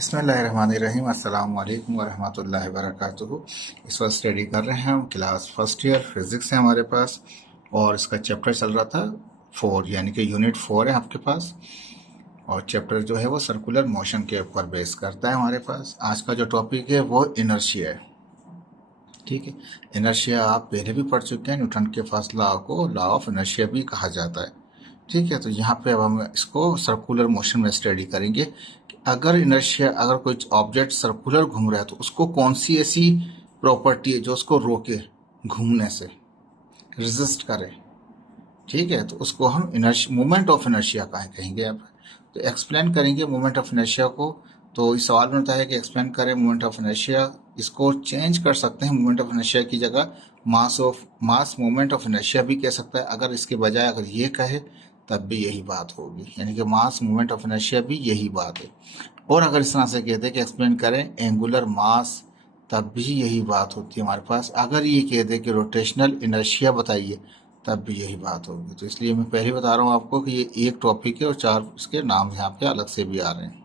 बिस्मिल्लाहिर्रहमानिर्रहीम अस्सलाम वालेकुम वरहमतुल्लाहि वबरकातुहू। इस वक्त स्टडी कर रहे हैं हम, क्लास फर्स्ट ईयर फिज़िक्स है हमारे पास और इसका चैप्टर चल रहा था 4, यानी कि यूनिट 4 है आपके पास। और चैप्टर जो है वो सर्कुलर मोशन के ऊपर बेस करता है हमारे पास। आज का जो टॉपिक है वो इनर्शिया है। ठीक है, इनर्शिया आप पहले भी पढ़ चुके हैं। न्यूटन के फर्स्ट लॉ को लॉ ऑफ इनर्शिया भी कहा जाता है। ठीक है, तो यहाँ पे अब हम इसको सर्कुलर मोशन में स्टडी करेंगे कि अगर इनर्शिया, अगर कोई ऑब्जेक्ट सर्कुलर घूम रहा है तो उसको कौन सी ऐसी प्रॉपर्टी है जो उसको रोके घूमने से, रेजिस्ट करे। ठीक है, तो उसको हम मोमेंट ऑफ इनर्शिया कहेंगे। अब तो एक्सप्लेन करेंगे मोमेंट ऑफ इनर्शिया को। तो इस सवाल में होता है कि एक्सप्लेन करें मोमेंट ऑफ इनर्शिया। इसको चेंज कर सकते हैं, मोमेंट ऑफ इनर्शिया की जगह मास मोमेंट ऑफ इनर्शिया भी कह सकता है। अगर इसके बजाय अगर ये कहे तब भी यही बात होगी, यानी कि मास मोमेंट ऑफ इनर्शिया भी यही बात है। और अगर इस तरह से कहते हैं कि एक्सप्लेन करें एंगुलर मास, तब भी यही बात होती है हमारे पास। अगर ये कह दे कि रोटेशनल इनर्शिया बताइए, तब भी यही बात होगी। तो इसलिए मैं पहले बता रहा हूँ आपको कि ये एक टॉपिक है और 4 इसके नाम यहाँ पे अलग से भी आ रहे हैं।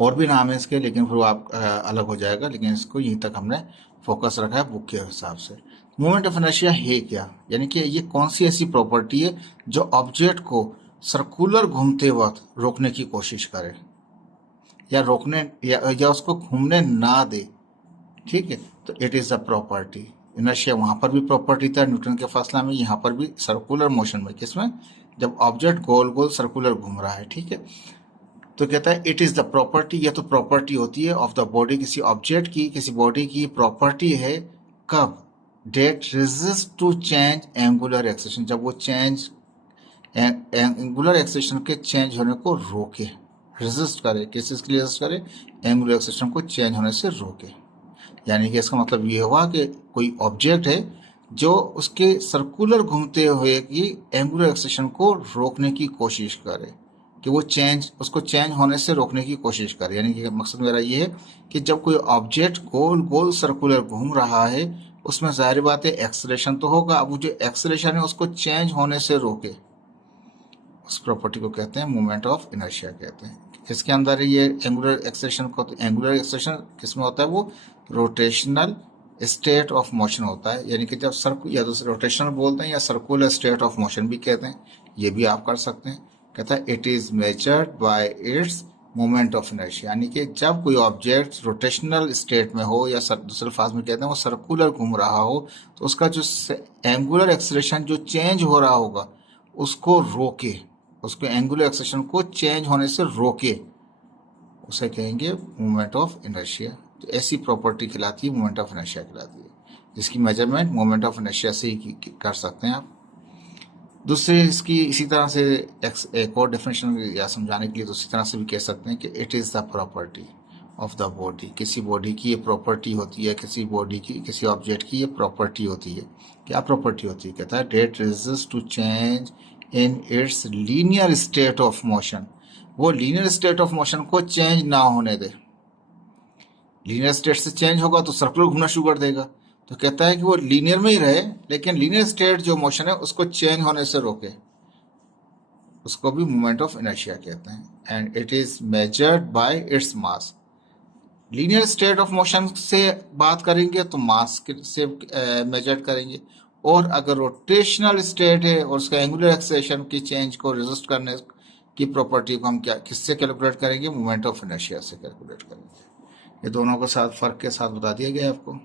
और भी नाम है इसके, लेकिन फिर वो आप अलग हो जाएगा। लेकिन इसको यहीं तक हमने फोकस रखा है बुक के हिसाब से। मोमेंट ऑफ इनर्शिया है क्या, यानी कि ये कौन सी ऐसी प्रॉपर्टी है जो ऑब्जेक्ट को सर्कुलर घूमते वक्त रोकने की कोशिश करे या रोकने या उसको घूमने ना दे। ठीक है, तो it is a property. Inertia वहां पर भी प्रॉपर्टी था न्यूटन के फासला में, यहाँ पर भी सर्कुलर मोशन में। किसमें? जब ऑब्जेक्ट गोल गोल सर्कुलर घूम रहा है। ठीक है, तो कहता है इट इज द प्रॉपर्टी, यह तो प्रॉपर्टी होती है ऑफ द बॉडी, किसी ऑब्जेक्ट की, किसी बॉडी की प्रॉपर्टी है। कब? That resist to change angular acceleration, जब वो चेंज एंगुलर एक्सेशन के चेंज होने को रोके, रेजिस्ट करे। किस चीज के लिए रेजिस्ट करे? एंगुलर एक्सेशन को चेंज होने से रोके। यानी कि इसका मतलब ये हुआ कि कोई ऑब्जेक्ट है जो उसके सर्कुलर घूमते हुए की एंगुलर एक्सेशन को रोकने की कोशिश करे, कि वो उसको चेंज होने से रोकने की कोशिश करे। यानी कि मकसद मेरा ये है कि जब कोई ऑब्जेक्ट गोल गोल सर्कुलर घूम रहा है, उसमें जाहिर बात है एक्सेलरेशन तो होगा। अब वो जो एक्सेलरेशन है उसको चेंज होने से रोके, उस प्रॉपर्टी को कहते हैं मोमेंट ऑफ इनर्शिया कहते हैं। इसके अंदर ये एंगुलर एक्सेलेरेशन को, तो एंगुलर एक्सेलेरेशन किसमें होता है? वो रोटेशनल स्टेट ऑफ मोशन होता है। यानी कि जब या तो रोटेशनल बोलते हैं या सर्कुलर स्टेट ऑफ मोशन भी कहते हैं, ये भी आप कर सकते हैं। कहता है it is measured by its moment of inertia, यानी कि जब कोई ऑब्जेक्ट रोटेशनल स्टेट में हो या दूसरे फाज में कहते हैं वो सर्कुलर घूम रहा हो, तो उसका जो एंगुलर एक्सेलेरेशन जो चेंज हो रहा होगा उसको रोके, उसको एंगुलर एक्सेलेरेशन को चेंज होने से रोके, उसे कहेंगे मोमेंट ऑफ इनर्शिया। तो ऐसी प्रॉपर्टी कहलाती है मोमेंट ऑफ इनर्शिया कहलाती है, जिसकी मेजरमेंट मोमेंट ऑफ इनर्शिया से ही कर सकते हैं आप। दूसरे इसकी इसी तरह से एक और डेफिनेशन या समझाने के लिए दूसरी तरह से भी कह सकते हैं कि it is the property of the body. किसी बॉडी की ये प्रॉपर्टी होती है, किसी बॉडी की, किसी ऑब्जेक्ट की ये प्रॉपर्टी होती है। क्या प्रॉपर्टी होती है? कहता है that resist to change in its linear state of motion, वो लीनियर स्टेट ऑफ मोशन को चेंज ना होने दे। लीनियर स्टेट से चेंज होगा तो सर्कुलर घूमना शुरू कर देगा, तो कहता है कि वो लीनियर में ही रहे, लेकिन लीनियर स्टेट जो मोशन है उसको चेंज होने से रोके, उसको भी मोमेंट ऑफ इनर्शिया कहते हैं। And it is measured by its mass. Linear state of motion से बात करेंगे तो मास से मेजर करेंगे, और अगर रोटेशनल स्टेट है और उसका एंगुलर एक्सेलेरेशन की चेंज को रेजिस्ट करने की प्रॉपर्टी को हम क्या किससे कैलकुलेट करेंगे? मोमेंट ऑफ इनर्शिया से कैलकुलेट करेंगे। ये दोनों के साथ फर्क के साथ बता दिया गया आपको।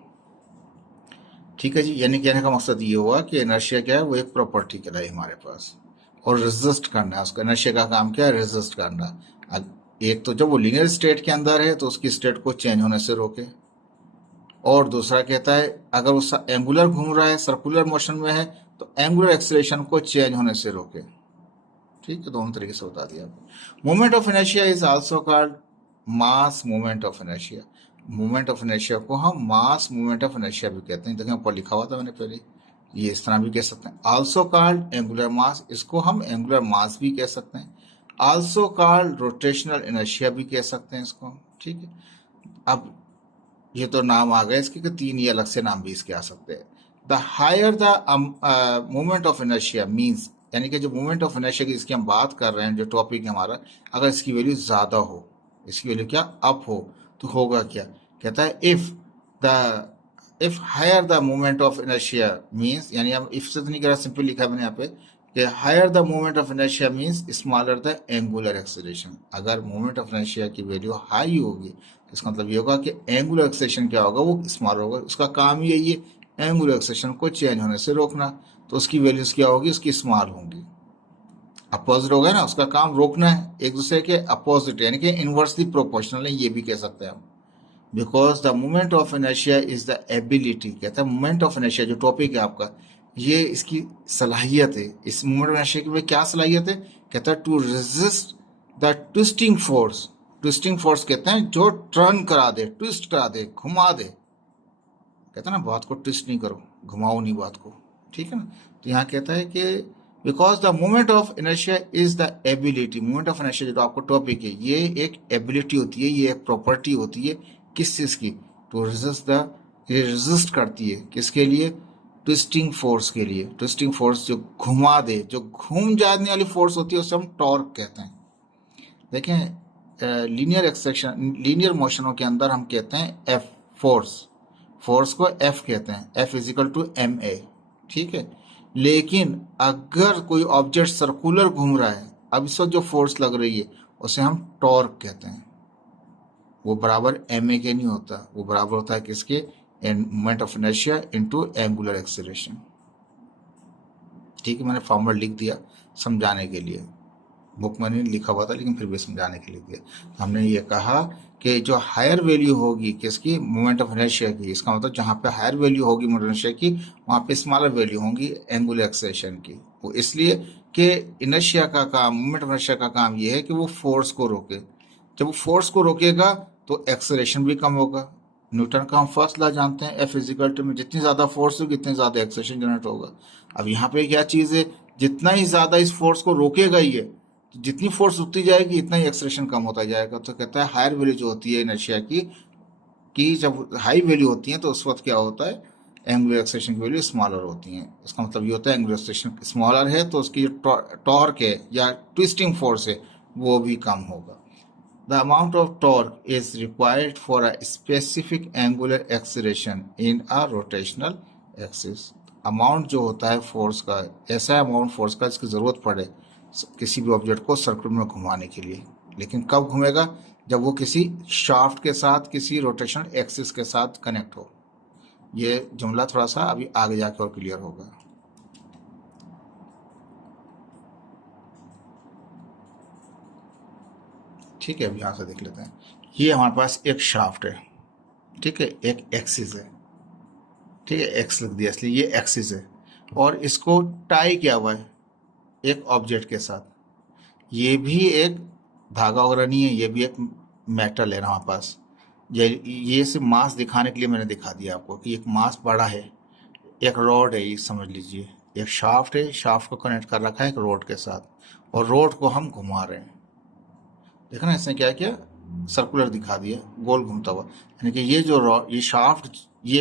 ठीक है जी, यानी कहने का मकसद ये हुआ कि इनर्शिया क्या है? वो एक प्रॉपर्टी कहलाई हमारे पास, और रेजिस्ट करना है उसका। इनर्शिया का काम क्या है? रेजिस्ट करना। एक तो जब वो लीनियर स्टेट के अंदर है तो उसकी स्टेट को चेंज होने से रोके, और दूसरा कहता है अगर वो एंगुलर घूम रहा है, सर्कुलर मोशन में है, तो एंगुलर एक्सेलेरेशन को चेंज होने से रोके। ठीक है, दोनों तरीके से बता दिया आपको। Moment of inertia is also called mass moment of inertia. Moment of inertia को हम मास मोमेंट ऑफ इनर्शिया भी कहते हैं। देखिए ऊपर लिखा हुआ था मैंने पहले, ये इस तरह भी कह सकते हैं। आल्सो कॉल्ड एंगुलर मास, इसको हम एंगुलर मास भी कह सकते हैं। आल्सो कॉल्ड रोटेशनल इनर्शिया भी कह सकते हैं इसको। ठीक है, अब ये तो नाम आ गए इसके कि 3 ये अलग से नाम भी इसके आ सकते हैं। The higher the moment of inertia means, यानी कि जो मोमेंट ऑफ इनर्शिया की इसकी हम बात कर रहे हैं, जो टॉपिक है हमारा, अगर इसकी वैल्यू ज़्यादा हो, इसकी वैल्यू क्या अप हो, तो होगा क्या, कहता है if higher the moment of inertia means, यानी हम इफ से तो नहीं करा, सिंपल लिखा है मैंने यहाँ पे कि higher the moment of inertia means smaller the angular acceleration. अगर मोमेंट ऑफ इनर्शिया की वैल्यू हाई होगी, इसका मतलब ये होगा कि एंगुलर एक्सेलरेशन क्या होगा, वो स्मॉलर होगा। उसका काम यही है एंगुलर एक्सेलरेशन को चेंज होने से रोकना, तो उसकी वैल्यूज क्या होगी, उसकी स्मॉल होंगी। अपोजिट होगा ना, उसका काम रोकना है, एक दूसरे के अपोजिट यानी कि इनवर्सली प्रोपोर्शनल है, ये भी कह सकते हैं हम। Because the moment of inertia is the ability, कहता है मोमेंट ऑफ इनर्शिया जो टॉपिक है आपका, ये इसकी सलाहियत है। इस मोमेंट ऑफ इनर्शिया की क्या सलाहियत है, कहता है to resist the twisting force. Twisting force कहते हैं जो टर्न करा दे, ट्विस्ट करा दे, घुमा दे। कहता है ना बात को ट्विस्ट नहीं करो, घुमाओ नहीं बात को, ठीक है ना। तो यहाँ कहता है कि because the moment of inertia is the ability, moment of inertia जो आपको टॉपिक है, ये एक एबिलिटी होती है, ये एक प्रॉपर्टी होती है किस चीज की, टू रेजिस्ट द, ये रेजिस्ट करती है किसके लिए, ट्विस्टिंग फोर्स के लिए। ट्विस्टिंग फोर्स जो घुमा दे, जो घूम जाने वाली फोर्स होती है उसे हम टॉर्क कहते हैं। देखें लीनियर एक्सेशन, लीनियर मोशनों के अंदर हम कहते हैं एफ फोर्स, फोर्स को एफ कहते हैं, F is equal to M A, ठीक है। लेकिन अगर कोई ऑब्जेक्ट सर्कुलर घूम रहा है, अब इस वक्त जो फोर्स लग रही है उसे हम टॉर्क कहते हैं। वो बराबर एम ए के नहीं होता, वो बराबर होता है किसके, moment of inertia into angular acceleration. ठीक है, मैंने फॉर्मूला लिख दिया समझाने के लिए, बुक में नहीं लिखा हुआ था लेकिन फिर भी समझाने के लिए दिया। हमने ये कहा कि जो हायर वैल्यू होगी किसकी, मोमेंट ऑफ इनर्शिया की, इसका मतलब जहाँ पे हायर वैल्यू होगी मोमेंट ऑफ इनर्शिया की, वहाँ पे स्मॉलर वैल्यू होंगी एंगुलर एक्सेलरेशन की। वो इसलिए कि इनर्शिया का काम, मोमेंट ऑफ इनर्शिया का काम ये है कि वो फोर्स को रोके। जब वो फोर्स को रोकेगा तो एक्सेलरेशन भी कम होगा। न्यूटन का हम फर्स्ट लॉ जानते हैं, एफ इजिकल टू में जितनी ज्यादा फोर्स होगी उतनी ज्यादा एक्सेलरेशन जनरेट होगा। अब यहाँ पे क्या चीज है, जितना ही ज्यादा इस फोर्स को रोकेगा ही है, जितनी फोर्स उठती जाएगी इतना ही एक्सेलरेशन कम होता जाएगा। तो कहता है हायर वैल्यू जो होती है इनर्शिया की जब हाई वैल्यू होती है तो उस वक्त क्या होता है, एंगुलर एक्सेलरेशन की वैल्यू स्मॉलर होती है। इसका मतलब ये होता है एंगुलर एक्सेलरेशन स्मॉलर है तो उसकी जो टॉर्क है या ट्विस्टिंग फोर्स है वो भी कम होगा। The amount of torque is required for a specific angular acceleration in a rotational axis. Amount जो होता है फोर्स का, ऐसा अमाउंट फोर्स का जिसकी जरूरत पड़े किसी भी ऑब्जेक्ट को सर्कल में घुमाने के लिए। लेकिन कब घूमेगा, जब वो किसी शाफ्ट के साथ, किसी रोटेशनल एक्सिस के साथ कनेक्ट हो। ये जुमला थोड़ा सा अभी आगे जाके और क्लियर होगा। ठीक है, अब यहां से देख लेते हैं। ये हमारे पास एक शाफ्ट है, ठीक है, एक एक्सिस है, ठीक है, एक्स लिख दिया इसलिए ये एक्सिस है, और इसको टाई किया हुआ है एक ऑब्जेक्ट के साथ। ये भी एक धागा वगैरह नहीं है, ये भी एक मेटल है हमारे पास। ये सिर्फ मास दिखाने के लिए मैंने दिखा दिया आपको कि एक मास बड़ा है, एक रॉड है, ये समझ लीजिए एक शाफ्ट है, शाफ्ट को कनेक्ट कर रखा है एक रोड के साथ, और रोड को हम घुमा रहे हैं। देखा ना इसने क्या किया, सर्कुलर दिखा दिया, गोल घूमता हुआ। यानी कि ये जो ये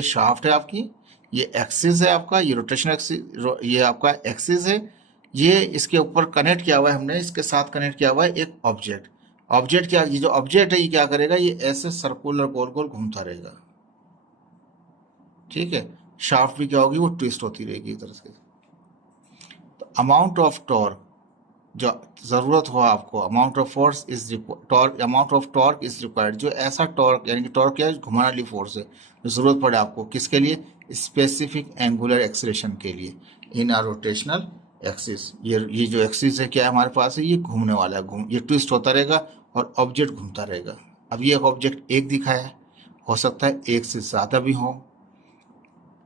शाफ्ट है आपकी, ये एक्सिस है आपका, ये रोटेशन एक्सिस, ये आपका एक्सिस है, ये इसके ऊपर कनेक्ट किया हुआ है हमने, इसके साथ कनेक्ट किया हुआ है एक ऑब्जेक्ट। ऑब्जेक्ट क्या, ये जो ऑब्जेक्ट है ये क्या करेगा, ये ऐसे सर्कुलर गोल गोल घूमता रहेगा, ठीक है। शाफ्ट भी क्या होगी, वो ट्विस्ट होती रहेगी एक तरह से। अमाउंट ऑफ टॉर्क जो जरूरत हो आपको, amount of force is torque, amount of torque is required, जो ऐसा टॉर्क, यानी कि टॉर्क क्या है, घुमाने वाली फोर्स है, जो जरूरत पड़े आपको किसके लिए, स्पेसिफिक एंगुलर एक्सेलरेशन के लिए इन अ रोटेशनल एक्सिस। ये जो एक्सिस है क्या है हमारे पास है, ये घूमने वाला है, ये ट्विस्ट होता रहेगा और ऑब्जेक्ट घूमता रहेगा। अब ये ऑब्जेक्ट एक दिखाया है, हो सकता है एक से ज्यादा भी हो,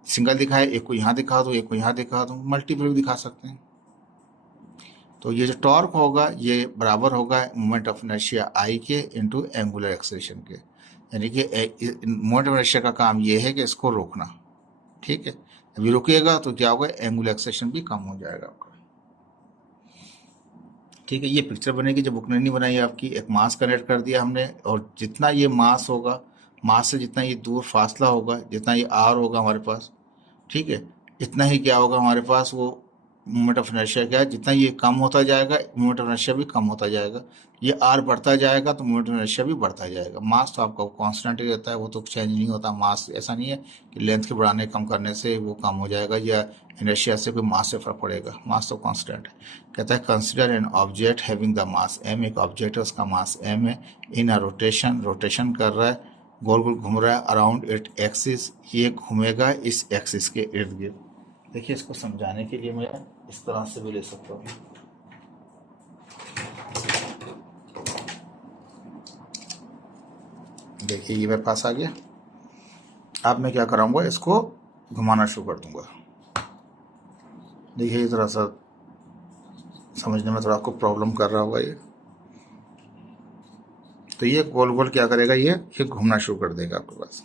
सिंगल दिखाया, एक को यहाँ दिखा दो, एक को यहाँ दिखा दो, मल्टीपल भी दिखा सकते हैं। तो ये जो टॉर्क होगा ये बराबर होगा मोमेंट ऑफ इनर्शिया आई के इनटू एंगुलर एक्सेलरेशन के। यानी कि मोमेंट ऑफ इनर्शिया का काम ये है कि इसको रोकना, ठीक है। अभी रुकेगा तो क्या होगा, एंगुलर एक्सेलरेशन भी कम हो जाएगा आपका, ठीक है। ये पिक्चर बनेगी, जब बुक ने नहीं बनाई आपकी, एक मास कनेक्ट कर दिया हमने, और जितना ये मास होगा, मास से जितना ये दूर फासला होगा, जितना ये आर होगा हमारे पास, ठीक है, इतना ही क्या होगा हमारे पास, वो मोमेंट ऑफ इनर्शिया क्या है, जितना ये कम होता जाएगा मोमेंट ऑफ इनर्शिया भी कम होता जाएगा, ये आर बढ़ता जाएगा तो मोमेंट ऑफ इनर्शिया भी बढ़ता जाएगा। मास तो आपका कांस्टेंट ही रहता है, वो तो चेंज नहीं होता। मास ऐसा नहीं है कि लेंथ के बढ़ाने कम करने से वो कम हो जाएगा या इनर्शिया से कोई मास से फर्क पड़ेगा, मास तो कांस्टेंट है। कहता है consider an object having the mass M, एक ऑब्जेक्ट है उसका मास एम है, इन अ रोटेशन, रोटेशन कर रहा है, गोल गोल घूम रहा है अराउंड इट एक्सिस, ये घूमेगा इस एक्सिस के इर्द गिर्द। देखिए इसको समझाने के लिए मैं इस तरह से भी ले सकता हूँ। देखिए ये मेरे पास आ गया। अब मैं क्या कराऊंगा, इसको घुमाना शुरू कर दूंगा। देखिए ये थोड़ा सा समझने में थोड़ा आपको प्रॉब्लम कर रहा होगा ये। तो ये गोल गोल क्या करेगा, ये घूमना शुरू कर देगा आपके पास।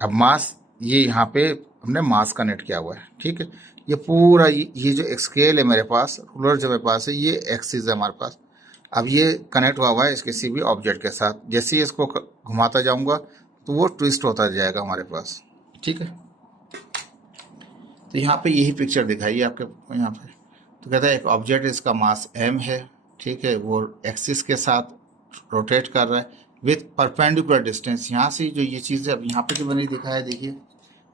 अब मास ये यहाँ पे हमने मास कनेक्ट किया हुआ है, ठीक है। ये पूरा ये जो स्केल है मेरे पास, रूलर जो मेरे पास है, ये एक्सिस है हमारे पास। अब ये कनेक्ट हुआ हुआ है इसके किसी भी ऑब्जेक्ट के साथ। जैसे ही इसको घुमाता जाऊंगा तो वो ट्विस्ट होता जाएगा हमारे पास, ठीक है। तो यहाँ पे यही पिक्चर दिखाई है आपके यहाँ पे। तो कहता है एक ऑब्जेक्ट, इसका मास m है, ठीक है, वो एक्सिस के साथ रोटेट कर रहा है विथ परपेंडिकुलर डिस्टेंस। यहाँ से जो ये चीज़ है, अब यहाँ पे जो मैंने दिखाया है, देखिए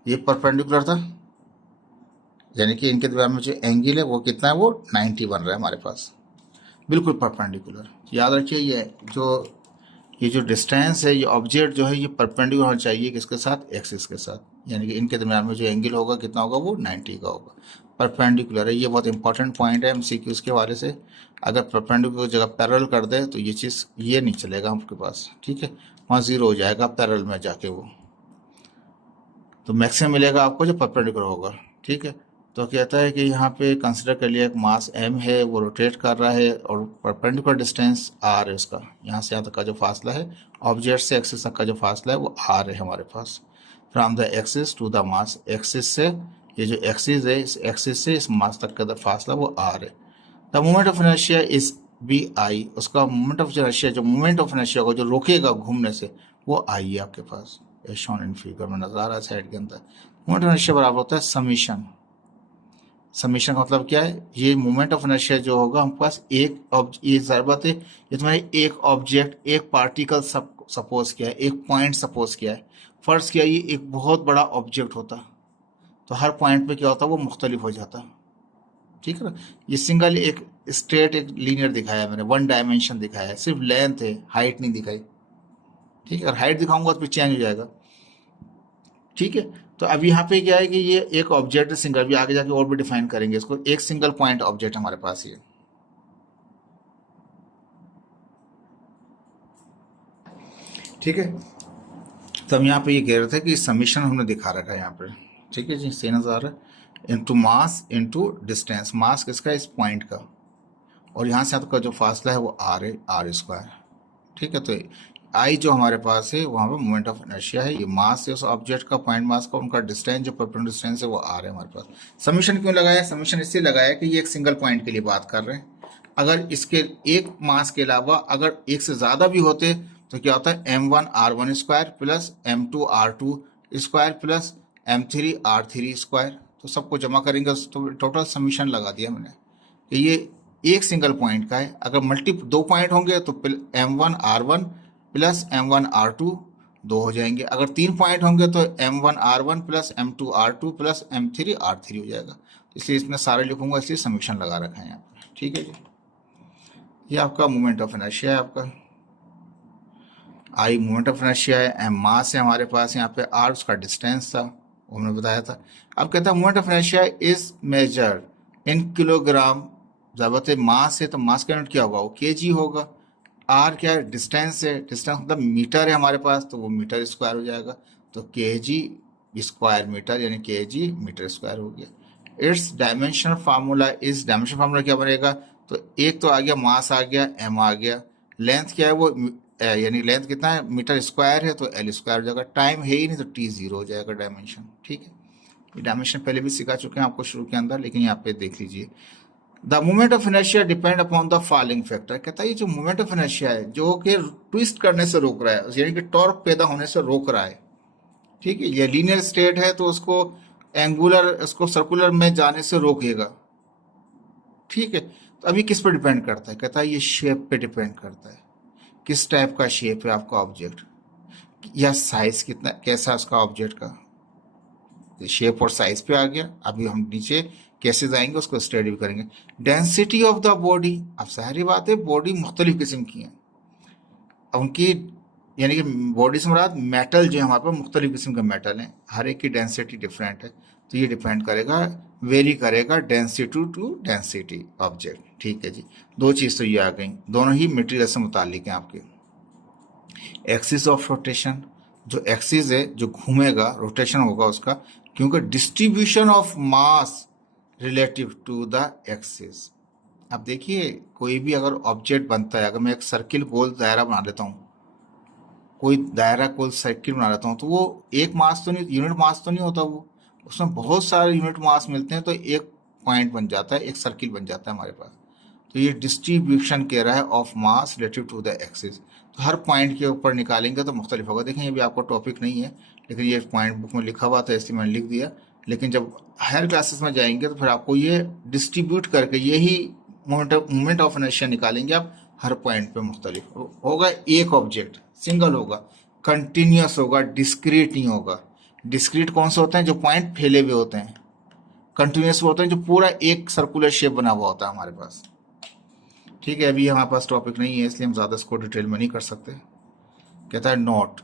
ये परपेंडिकुलर था, यानी कि इनके दरम्यान में जो एंगल है वो कितना है, वो 90 बन रहा है हमारे पास, बिल्कुल परपेंडिकुलर। याद रखिए ये जो डिस्टेंस है, ये ऑब्जेक्ट जो है ये परपेंडिकुलर होना चाहिए किसके साथ, एक्सिस के साथ, यानी कि इनके दरम्यान में जो एंगल होगा कितना होगा, वो 90 का होगा, परपेंडिकुलर है। ये बहुत इंपॉर्टेंट पॉइंट है एमसीक्यूज के हवाले से। अगर परपेंडिकुलर की जगह पैरेलल कर दे तो ये चीज़ ये नहीं चलेगा आपके पास, ठीक है, वहाँ जीरो हो जाएगा पैरेलल में जाके वो। तो मैक्सिमम मिलेगा आपको जो परपेंडिकुलर होगा, ठीक है। तो कहता है कि यहाँ पे कंसिडर कर लिया एक मास m है, वो रोटेट कर रहा है और परपेंडिकुलर डिस्टेंस r है उसका, यहाँ से यहाँ तक का जो फासला है, ऑब्जेक्ट से एक्सिस तक का जो फासला है वो r है हमारे पास। From the axis to the mass, axis से, ये जो एक्सिस है इस एक्सिस से इस मास तक का फासला वो r है। The moment of inertia is bi, उसका मोमेंट ऑफ इनर्शिया, जो मोमेंट ऑफ इनर्शिया को जो रोकेगा घूमने से, वो i है आपके पास, शॉन इन फिगर में नजर आ रहा है साइड के अंदर। मोमेंट ऑफ इनर्शिया बराबर होता है समीशन। समीशन का मतलब क्या है, ये मोमेंट ऑफ इनर्शिया जो होगा हमारे पास ये जरूरत है, ये तुम्हारे एक ऑब्जेक्ट, एक पार्टिकल सपोज किया है, एक पॉइंट सपोज किया है, फर्ज किया ये एक बहुत बड़ा ऑब्जेक्ट होता, तो हर पॉइंट पे क्या होता है, वो मुख्तलिफ हो जाता, ठीक है ना। ये सिंगल एक स्ट्रेट एक लीनियर दिखाया है मैंने, वन डायमेंशन दिखाया है, सिर्फ लेंथ है, हाइट नहीं दिखाई, ठीक है। अगर हाइट दिखाऊंगा तो फिर चेंज हो जाएगा, ठीक है। तो अब यहाँ पे क्या है कि ये एक ऑब्जेक्ट सिंगल, भी आगे जाके और भी डिफाइन करेंगे इसको, एक सिंगल पॉइंट ऑब्जेक्ट हमारे पास ये, ठीक है। तो हम यहाँ पे ये कह रहे थे कि समीशन हमने दिखा रखा है यहाँ पे, ठीक है जी, सही नजर आ रहा है। इंटू मास इंटू डिस्टेंस, मास किसका, इस पॉइंट का, और यहाँ से आपका जो फासला है वो r है, r स्क्वायर, ठीक है। तो आई जो हमारे पास है वहाँ पे मोमेंट ऑफ इनर्शिया है, ये मास है उस ऑब्जेक्ट का, पॉइंट मास का, उनका डिस्टेंस जो परपेंडिकुलर डिस्टेंस है वो r है हमारे पास। समीशन क्यों लगाया, समीशन इसलिए लगाया कि ये एक सिंगल पॉइंट के लिए बात कर रहे हैं। अगर इसके एक मास के अलावा अगर एक से ज़्यादा भी होते तो क्या होता है, m1r1 square plus m2r2 square plus m3r3 square, तो सबको जमा करेंगे तो टोटल समीशन लगा दिया मैंने कि ये एक सिंगल पॉइंट का है। अगर दो पॉइंट होंगे तो m1r1 प्लस m1r2 दो हो जाएंगे, अगर तीन पॉइंट होंगे तो m1r1 plus m2r2 plus m3r3 हो जाएगा। इसलिए इसमें सारे लिखूंगा, इसलिए समीशन लगा रखा है यहाँ पर, ठीक है जी। ये आपका मोमेंट ऑफ इनर्शिया है, आपका आई मोमेंट ऑफ इनर्शिया है, एम मास है हमारे पास, यहाँ पे आर उसका डिस्टेंस था, वो हमने बताया था। अब कहता है moment of inertia is measured in kilogram, जरूरत है मास है तो मास का यूनिट क्या होगा, वो केजी होगा। आर क्या है, डिस्टेंस है, डिस्टेंस मतलब मीटर है हमारे पास, तो वो मीटर स्क्वायर हो जाएगा, तो केजी स्क्वायर मीटर यानी केजी मीटर स्क्वायर हो गया। इट्स डायमेंशनल फार्मूला, इस डायमेंशनल फार्मूला क्या बनेगा, तो एक तो आ गया मास आ गया, एम आ गया, लेंथ क्या है वो यानी लेंथ कितना है, मीटर स्क्वायर है तो एल स्क्वायर हो जाएगा, टाइम है ही नहीं तो टी जीरो हो जाएगा डायमेंशन, ठीक है। ये डायमेंशन पहले भी सिखा चुके हैं आपको शुरू के अंदर, लेकिन यहाँ पे देख लीजिए। The moment of inertia depend upon the following factor, कहता है ये जो मोमेंट ऑफ इनर्शिया है जो कि ट्विस्ट करने से रोक रहा है, यानी कि टॉर्क पैदा होने से रोक रहा है, ठीक है। ये लीनियर स्टेट है तो उसको एंगुलर, उसको सर्कुलर में जाने से रोकेगा, ठीक है, तो अभी किस पे डिपेंड करता है, कहता है ये शेप पे डिपेंड करता है, किस टाइप का शेप है आपका ऑब्जेक्ट, या साइज कितना कैसा है उसका ऑब्जेक्ट का। शेप और साइज पे आ गया। अभी हम नीचे कैसे जाएंगे उसको स्टडी भी करेंगे। डेंसिटी ऑफ द बॉडी, अब सारी बात है बॉडी मुख्तलिफ किस्म की है, अब उनकी यानी कि बॉडी से मुराद मेटल जो है हमारे पास मुख्तलिफ किस्म के मेटल हैं, हर एक की डेंसिटी डिफरेंट है, तो ये डिपेंड करेगा, वेरी करेगा डेंसिटी टू डेंसिटी ऑब्जेक्ट। ठीक है जी, दो चीज़ तो ये आ गई, दोनों ही मटेरियल से मुतालिक हैं आपके। एक्सिस ऑफ रोटेशन, जो एक्सिस है जो घूमेगा रोटेशन होगा उसका, क्योंकि distribution of mass relative to the axis. अब देखिए कोई भी अगर ऑब्जेक्ट बनता है, अगर मैं एक सर्किल गोल दायरा बना लेता हूँ, कोई दायरा गोल सर्किल बना लेता हूँ, तो वो एक मास तो नहीं, यूनिट मास तो नहीं होता, वो उसमें बहुत सारे यूनिट मास मिलते हैं, तो एक पॉइंट बन जाता है, एक सर्किल बन जाता है हमारे पास। तो ये डिस्ट्रीब्यूशन कह रहा है of mass relative to the axis. तो हर पॉइंट के ऊपर निकालेंगे तो मुख्तलिफ होगा। देखें ये भी आपको टॉपिक नहीं है, लेकिन ये पॉइंट बुक में लिखा हुआ था इसलिए मैंने लिख दिया। लेकिन जब हायर क्लासेस में जाएंगे तो फिर आपको ये डिस्ट्रीब्यूट करके यही मोमेंट ऑफ इनर्शिया निकालेंगे आप, हर पॉइंट पे मुख्तलिफ होगा। एक ऑब्जेक्ट सिंगल होगा, कंटिन्यूस होगा, डिस्क्रीट नहीं होगा। डिस्क्रीट कौन से होते हैं, जो पॉइंट फैले हुए होते हैं। कंटिन्यूस होते हैं जो पूरा एक सर्कुलर शेप बना हुआ होता है हमारे पास। ठीक है, अभी हमारे पास टॉपिक नहीं है इसलिए हम ज़्यादा इसको डिटेल में नहीं कर सकते। कहता है नोट,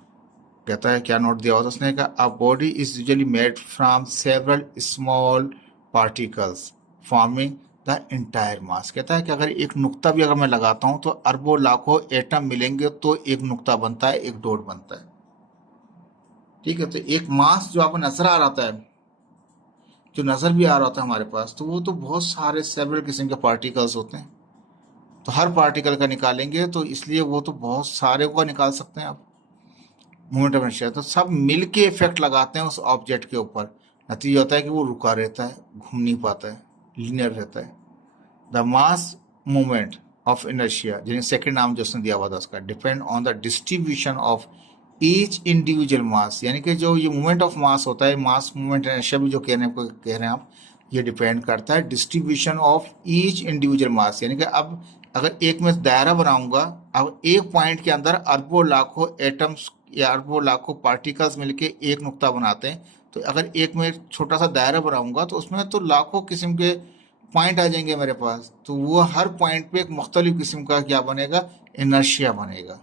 कहता है क्या नोट दिया होता है उसने, कहा a body is usually made from several small particles forming the entire mass. कहता है कि अगर एक नुक्ता भी अगर मैं लगाता हूं तो अरबों लाखों एटम मिलेंगे तो एक नुक्ता बनता है, एक डॉट बनता है। ठीक है, तो एक मास जो आपको नजर आ रहा है, जो नजर भी आ रहा होता है हमारे पास, तो वो तो बहुत सारे सेवरल किस्म के पार्टिकल्स होते हैं। तो हर पार्टिकल का निकालेंगे तो इसलिए वो तो बहुत सारे का निकाल सकते हैं आप मोमेंट ऑफ इनर्शिया। तो सब मिल के इफेक्ट लगाते हैं उस ऑब्जेक्ट के ऊपर, नतीजा होता है कि वो रुका रहता है, घूम नहीं पाता है, लीनियर रहता है। The mass movement of inertia, जिन्हें सेकेंड नाम जो उसने दिया हुआ था उसका, depend on the distribution of each individual mass. यानी कि जो ये मूवमेंट ऑफ मास होता है, मास मूवमेंट इनर्शिया भी जो कह रहे हैं आप, ये डिपेंड करता है distribution of each individual mass. यानी कि अब अगर एक मैं दायरा बनाऊंगा, अब एक पॉइंट के अंदर अरबों लाखों एटम्स या अरबों लाखों पार्टिकल्स मिलके एक नुक्ता बनाते हैं, तो अगर एक मैं छोटा सा दायरा बनाऊंगा तो उसमें तो लाखों किस्म के पॉइंट आ जाएंगे मेरे पास। तो वो हर पॉइंट पे एक मुख्तलिफ किस्म का क्या बनेगा, इनर्शिया बनेगा।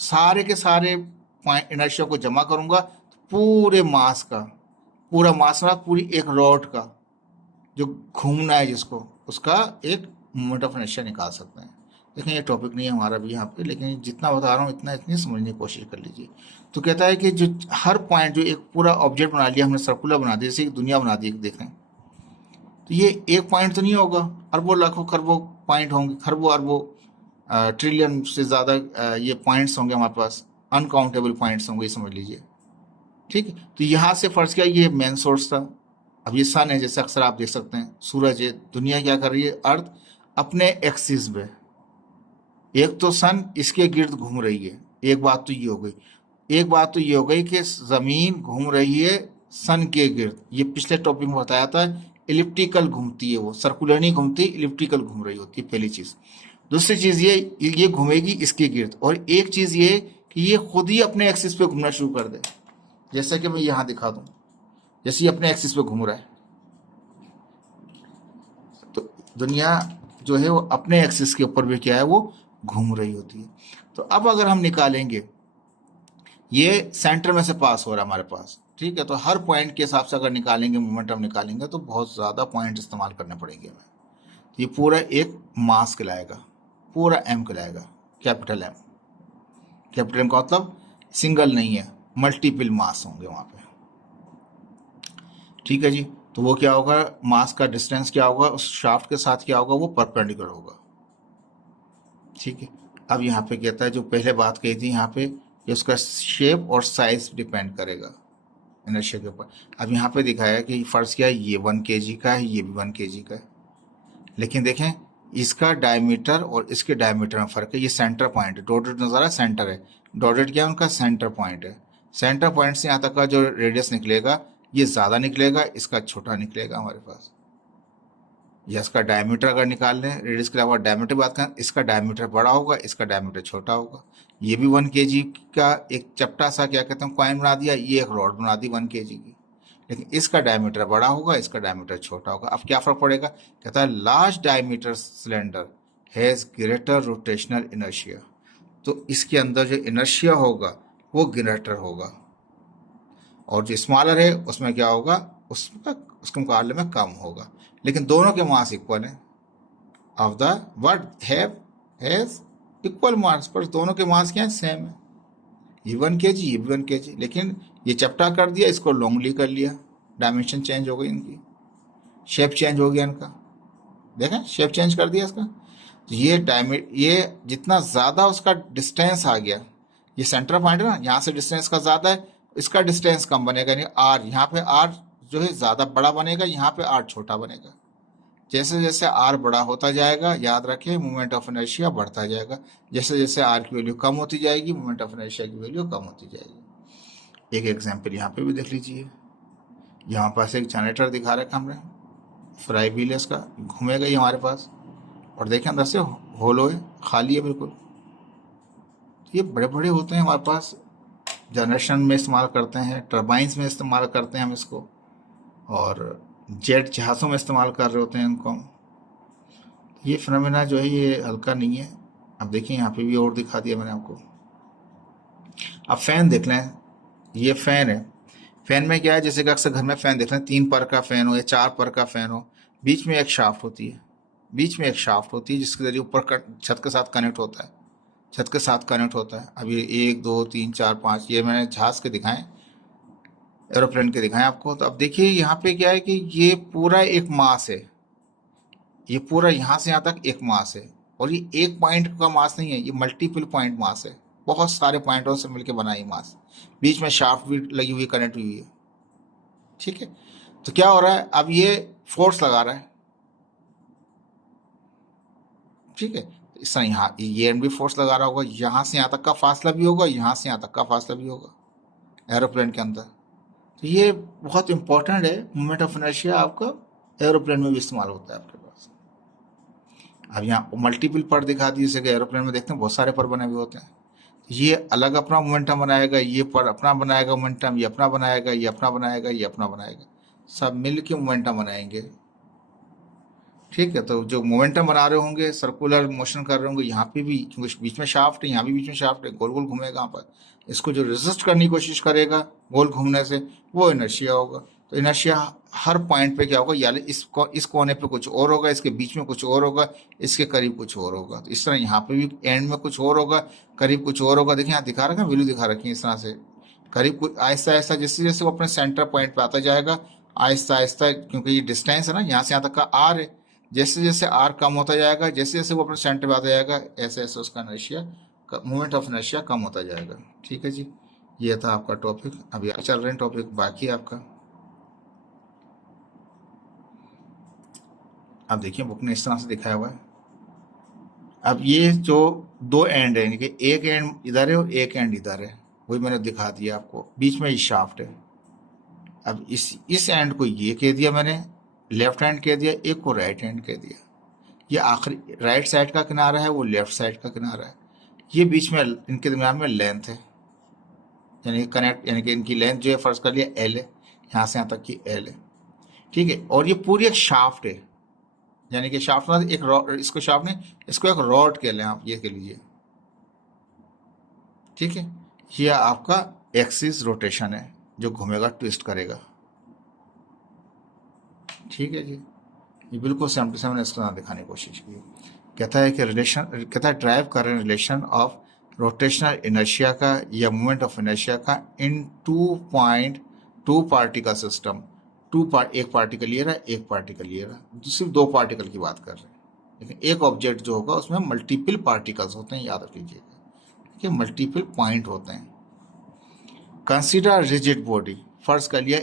सारे के सारे पॉइंट इनर्शिया को जमा करूंगा तो पूरे मास का, पूरा मास ना, पूरी एक रॉड का जो घूमना है जिसको, उसका एक मोमेंट ऑफ इनर्शिया निकाल सकते हैं। देखें ये टॉपिक नहीं है हमारा भी यहाँ पे, लेकिन जितना बता रहा हूँ इतनी समझने की कोशिश कर लीजिए। तो कहता है कि जो हर पॉइंट, जो एक पूरा ऑब्जेक्ट बना लिया हमने, सर्कुलर बना दिया, जैसे एक दुनिया बना दी देखें, तो ये एक पॉइंट तो नहीं होगा, अरबों लाखों खरबों पॉइंट होंगे, खरबों अरबों ट्रिलियन से ज़्यादा ये पॉइंट्स होंगे हमारे पास, अनकाउंटेबल पॉइंट्स होंगे, ये समझ लीजिए। ठीक है, तो यहाँ से फर्ज किया ये मेन सोर्स था। अब ये सन है, जैसे अक्सर आप देख सकते हैं, सूरज है, दुनिया क्या कर रही है, अर्थ अपने एक्सिस पे, एक तो सन इसके गिर्द घूम रही है। एक बात तो ये हो गई, एक बात तो ये हो गई कि जमीन घूम रही है सन के गिर्द। ये पिछले टॉपिक में बताया था, इलिप्टिकल घूमती है, वो सर्कुलर नहीं घूमती, इलिप्टिकल घूम रही होती है, पहली चीज। दूसरी चीज ये घूमेगी इसके गिर्द, और एक चीज ये कि ये खुद ही अपने एक्सिस पे घूमना शुरू कर दे। जैसा कि मैं यहां दिखा दूं, जैसे ये अपने एक्सिस पे घूम रहा है, तो दुनिया जो है वो अपने एक्सिस के ऊपर भी क्या है, वो घूम रही होती है। तो अब अगर हम निकालेंगे, ये सेंटर में से पास हो रहा है हमारे पास, ठीक है, तो हर पॉइंट के हिसाब से अगर निकालेंगे, मोमेंटम निकालेंगे, तो बहुत ज़्यादा पॉइंट इस्तेमाल करने पड़ेंगे हमें। ये पूरा एक मास कहलाएगा, पूरा एम कहलाएगा, कैपिटल एम। कैपिटल एम का मतलब सिंगल नहीं है, मल्टीपल मास होंगे वहाँ पे। ठीक है जी, तो वो क्या होगा, मास का डिस्टेंस क्या होगा, उस शाफ्ट के साथ क्या होगा, वो परपेंडिकुलर होगा। ठीक है, अब यहाँ पे कहता है, जो पहले बात कही थी यहाँ पे, ये उसका शेप और साइज डिपेंड करेगा इनर्शिया के ऊपर। अब यहाँ पे दिखाया कि फर्ज क्या है, ये 1 kg का है, ये भी 1 kg का है, लेकिन देखें इसका डायमीटर और इसके डायमीटर में फर्क है। ये सेंटर पॉइंट है, डॉटेड नजर आ रहा है, सेंटर है, डॉटेड क्या है, उनका सेंटर पॉइंट है। सेंटर पॉइंट से यहाँ तक का जो रेडियस निकलेगा, ये ज्यादा निकलेगा, इसका छोटा निकलेगा हमारे पास। या इसका डायमीटर अगर निकाल लें, रेडियस के अलावा डायमीटर बात करें, इसका डायमीटर बड़ा होगा, इसका डायमीटर छोटा होगा। ये भी 1 kg का एक चपटा सा क्या कहते हैं कॉइन बना दिया, ये एक रॉड बना दी 1 kg की, लेकिन इसका डायमीटर बड़ा होगा, इसका डायमीटर छोटा होगा। अब क्या फर्क पड़ेगा, कहता है large diameter cylinder has greater rotational inertia, तो इसके अंदर जो इनर्शिया होगा वो ग्रेटर होगा, और जो स्मॉलर है उसमें क्या होगा, उसके मुकाबले में कम होगा। लेकिन दोनों के मास इक्वल हैं, of the word has equal मास, पर दोनों के मास क्या है, सेम है। ये 1 kg, ये भी 1 kg, लेकिन ये चपटा कर दिया, इसको लॉन्गली कर लिया, डायमेंशन चेंज हो गई, इनकी शेप चेंज हो गया इनका, देखें शेप चेंज कर दिया इसका। तो ये जितना ज़्यादा उसका डिस्टेंस आ गया, ये सेंटर पॉइंट है ना, यहाँ से डिस्टेंस का ज़्यादा है, इसका डिस्टेंस कम बनेगा, यानी आर, यहाँ पे आर जो है ज़्यादा बड़ा बनेगा, यहाँ पे आर छोटा बनेगा। जैसे जैसे आर बड़ा होता जाएगा, याद रखें मोमेंट ऑफ इनर्शिया बढ़ता जाएगा, जैसे जैसे आर की वैल्यू कम होती जाएगी, मोमेंट ऑफ इनर्शिया की वैल्यू कम होती जाएगी। एक एग्जाम्पल यहाँ पे भी देख लीजिए, यहाँ पास एक जनरेटर दिखा रखा हमने, फ्राई व्हील है इसका, घूमेगा ही हमारे पास, और देखें अंदर से होलो है, खाली है बिल्कुल। ये बड़े बड़े होते हैं हमारे पास, जनरेशन में इस्तेमाल करते हैं, टर्बाइंस में इस्तेमाल करते हैं हम इसको, और जेट जहाज़ों में इस्तेमाल कर रहे होते हैं इनको हम। ये फिनोमेना जो है ये हल्का नहीं है। अब देखिए यहाँ पे भी और दिखा दिया मैंने आपको। अब फैन देख लें, ये फैन है, फैन में क्या है, जैसे कि अक्सर घर में फैन देख लें, 3 पर का फैन हो या 4 पर का फैन हो, बीच में एक शाफ्ट होती है, जिसके जरिए ऊपर छत के साथ कनेक्ट होता है, अब ये 1 2 3 4 5 ये मैंने जहाज के दिखाएं, एरोप्लेन के दिखाएं आपको। तो अब देखिए यहाँ पे क्या है कि ये पूरा एक मास है, ये पूरा यहाँ से यहाँ तक एक मास है, और ये एक पॉइंट का मास नहीं है, ये मल्टीपल पॉइंट मास है, बहुत सारे पॉइंटों से मिलकर बना ये मास, बीच में शाफ्ट भी लगी हुई, कनेक्ट हुई है, ठीक है। तो क्या हो रहा है, अब ये फोर्स लगा रहा है, ठीक है, इस तरह यहाँ ये एंड भी फोर्स लगा रहा होगा, यहाँ से यहाँ तक का फासला भी होगा, यहाँ से यहाँ तक का फासला भी होगा एरोप्लेन के अंदर। तो ये बहुत इंपॉर्टेंट है, मोमेंट ऑफ इनर्शिया आपका एरोप्लेन में भी इस्तेमाल होता है आपके पास। अब यहाँ मल्टीपल पर दिखा दी, जैसे कि एरोप्लेन में देखते हैं बहुत सारे पर बने हुए होते हैं, ये अलग अपना मोमेंटम बनाएगा, ये पर अपना बनाएगा मोमेंटम, ये अपना बनाएगा, ये अपना बनाएगा, ये अपना बनाएगा, सब मिल के मोमेंटम बनाएंगे, ठीक है। तो जो मोमेंटम बना रहे होंगे, सर्कुलर मोशन कर रहे होंगे, यहाँ पे भी क्योंकि बीच में शाफ्ट है, यहाँ भी बीच में शाफ्ट है, गोल गोल घूमेगा यहाँ पर, इसको जो रेजिस्ट करने की कोशिश करेगा गोल घूमने से, वो इनर्शिया होगा। तो इनर्शिया हर पॉइंट पे क्या होगा, या इस कोने पे कुछ और होगा, इसके बीच में कुछ और होगा, इसके करीब कुछ और होगा। तो इस तरह यहाँ पे भी एंड में कुछ और होगा, करीब कुछ और होगा। देखिए यहाँ दिखा रखा है, वैल्यू दिखा रखी है इस तरह से, करीब कुछ आहिस्ता आहिस्ता जैसे जैसे वो अपने सेंटर पॉइंट पे आता जाएगा, आहिस्ता आहिस्ता, क्योंकि ये डिस्टेंस है ना, यहाँ से यहाँ तक का आर है, जैसे जैसे आर कम होता जाएगा, जैसे जैसे वो अपने सेंटर पे आता जाएगा, ऐसे ऐसे उसका इनर्शिया, मोमेंट ऑफ इनर्शिया कम होता जाएगा, ठीक है जी। ये था आपका टॉपिक, अभी चल रहे हैं टॉपिक बाकी है आपका। अब देखिए बुक ने इस तरह से दिखाया हुआ है। अब ये जो 2 एंड है, यानी कि एक एंड इधर है और एक एंड इधर है, वही मैंने दिखा दिया आपको, बीच में ये शाफ्ट है। अब इस एंड को ये कह दिया मैंने, लेफ्ट हैंड कह दिया, एक को राइट हैंड कह दिया। ये आखिरी राइट साइड का किनारा है, वो लेफ्ट साइड का किनारा है। ये बीच में इनके दरमियान में लेंथ है, यानी कनेक्ट, यानी कि इनकी लेंथ जो है फर्ज कर लिया एल है, यहाँ से यहाँ तक की एल है, ठीक है। और ये पूरी एक शाफ्ट है, यानी कि शाफ्ट मतलब एक रॉड, इसको शाफ्ट नहीं, इसको एक रॉड कह लें आप, ये कह लीजिए, ठीक है। ये आपका एक्सिस रोटेशन है, जो घूमेगा, ट्विस्ट करेगा, ठीक है जी। ये बिल्कुल 77 इसको ना दिखाने की कोशिश की। कहता है कि ड्राइव कर रहे हैं रिलेशन ऑफ रोटेशनल इनर्शिया का या मोमेंट ऑफ इनर्शिया का इन 2 पार्टिकल सिस्टम, एक पार्टिकल ये रहा, एक पार्टिकल ये रहा, सिर्फ 2 पार्टिकल की बात कर रहे हैं, लेकिन एक ऑब्जेक्ट जो होगा उसमें मल्टीपल पार्टिकल्स होते हैं, याद रख लीजिएगा, ठीक है, मल्टीपल पॉइंट होते हैं। कंसीडर रिजिड बॉडी, फर्ज कर लिया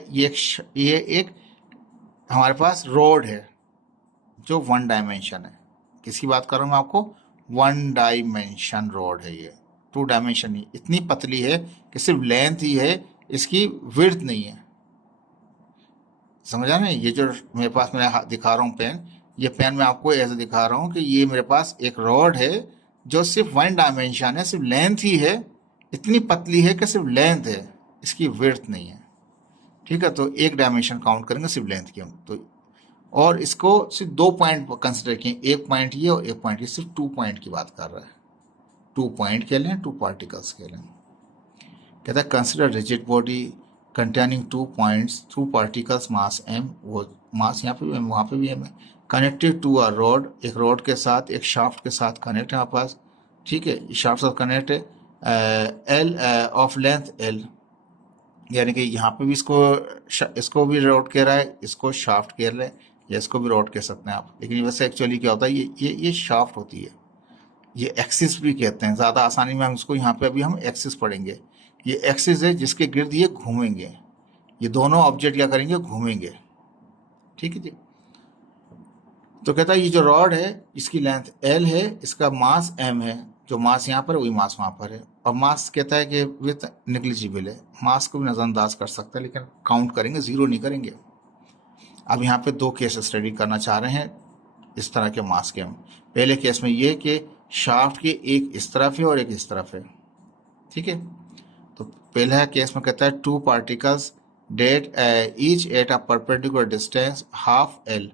ये एक हमारे पास रोड है जो 1 डायमेंशन है। किसकी बात कर रहा हूँ मैं आपको, 1 डायमेंशन रोड है ये, 2 डायमेंशन नहीं, इतनी पतली है कि सिर्फ लेंथ ही है, इसकी विड्थ नहीं है, समझा नहीं। ये जो मेरे पास मैं दिखा रहा हूँ पेन, ये पेन मैं आपको ऐसे दिखा रहा हूँ कि ये मेरे पास एक रॉड है जो सिर्फ वन डायमेंशन है, सिर्फ लेंथ ही है, इतनी पतली है कि सिर्फ लेंथ है, इसकी विड्थ नहीं है। ठीक है, तो एक डायमेंशन काउंट करेंगे सिर्फ लेंथ की हम तो। और इसको सिर्फ 2 पॉइंट कंसिडर किए, एक पॉइंट ये और एक पॉइंट ये, सिर्फ 2 पॉइंट की बात कर रहा है। 2 पॉइंट के लिए 2 पार्टिकल्स के लिए कहता है consider rigid body containing 2 points 2 particles mass m, वो मास यहाँ पे भी m वहाँ पे भी m है, कनेक्टेड टू अ रॉड, एक रॉड के साथ एक शाफ्ट के साथ कनेक्ट है हमारे पास। ठीक है, शाफ्ट साथ कनेक्ट है, एल ऑफ लेंथ l, यानी कि यहाँ पे भी इसको भी रॉड कह रहा है, इसको शाफ्ट कह रहे हैं, या इसको भी रॉड कह सकते हैं आप। लेकिन वैसे एक्चुअली क्या होता है, ये शाफ्ट होती है, ये एक्सिस भी कहते हैं। ज़्यादा आसानी में हम इसको यहाँ पे अभी हम एक्सिस पढ़ेंगे। ये एक्सिस है जिसके गिर्द ये घूमेंगे, ये दोनों ऑब्जेक्ट क्या करेंगे, घूमेंगे। ठीक है जी। तो कहता है ये जो रॉड है इसकी लेंथ l है, इसका मास m है, जो मास यहाँ पर है वही मास वहाँ पर है। और मास कहता है कि विथ निग्लिजिबल है, मास को भी नज़रअंदाज कर सकते हैं लेकिन काउंट करेंगे, ज़ीरो नहीं करेंगे। अब यहाँ पे 2 केस स्टडी करना चाह रहे हैं इस तरह के मास के हम। पहले केस में ये कि शाफ्ट के एक इस तरफ है और एक इस तरफ है। ठीक है, तो पहला केस में कहता है 2 particles that each at a perpendicular distance half l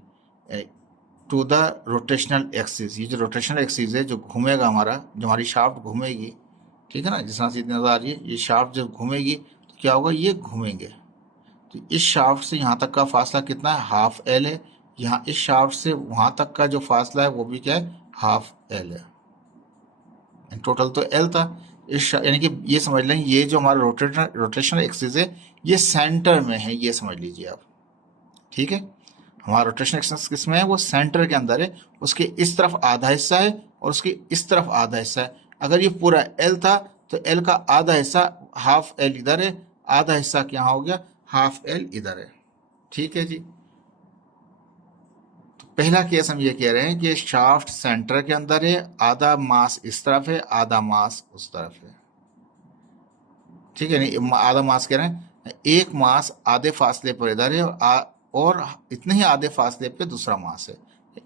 to the rotational axis. ये जो रोटेशनल एक्सिस है जो घूमेगा हमारा, जो हमारी शाफ्ट घूमेगी, ठीक है ना, जिस तरह से नजर आ रही है, ये शाफ्ट जब घूमेगी तो क्या होगा, ये घूमेंगे। तो इस शाफ्ट से यहाँ तक का फासला कितना है, हाफ l है। यहाँ इस शाफ्ट से वहाँ तक का जो फासला है वो भी क्या है, हाफ l है। टोटल तो l था। यानी कि ये समझ लें, ये जो हमारा रोटेशनल एक्सिस है ये सेंटर में है, ये समझ लीजिए आप। ठीक है, हमारा रोटेशनल एक्सिस किस में है, वो सेंटर के अंदर है। उसके इस तरफ आधा हिस्सा है और उसके इस तरफ आधा हिस्सा है। अगर ये पूरा l था तो l का आधा हिस्सा हाफ l इधर है, आधा हिस्सा क्या हो गया, हाफ l इधर है। ठीक है जी। तो पहला केस हम ये कह रहे हैं कि शाफ्ट सेंटर के अंदर है, आधा मास इस तरफ है, आधा मास उस तरफ है। ठीक है, नहीं आधा मास कह रहे हैं, एक मास आधे फासले पर इधर है और इतने ही आधे फासले पे दूसरा मास है,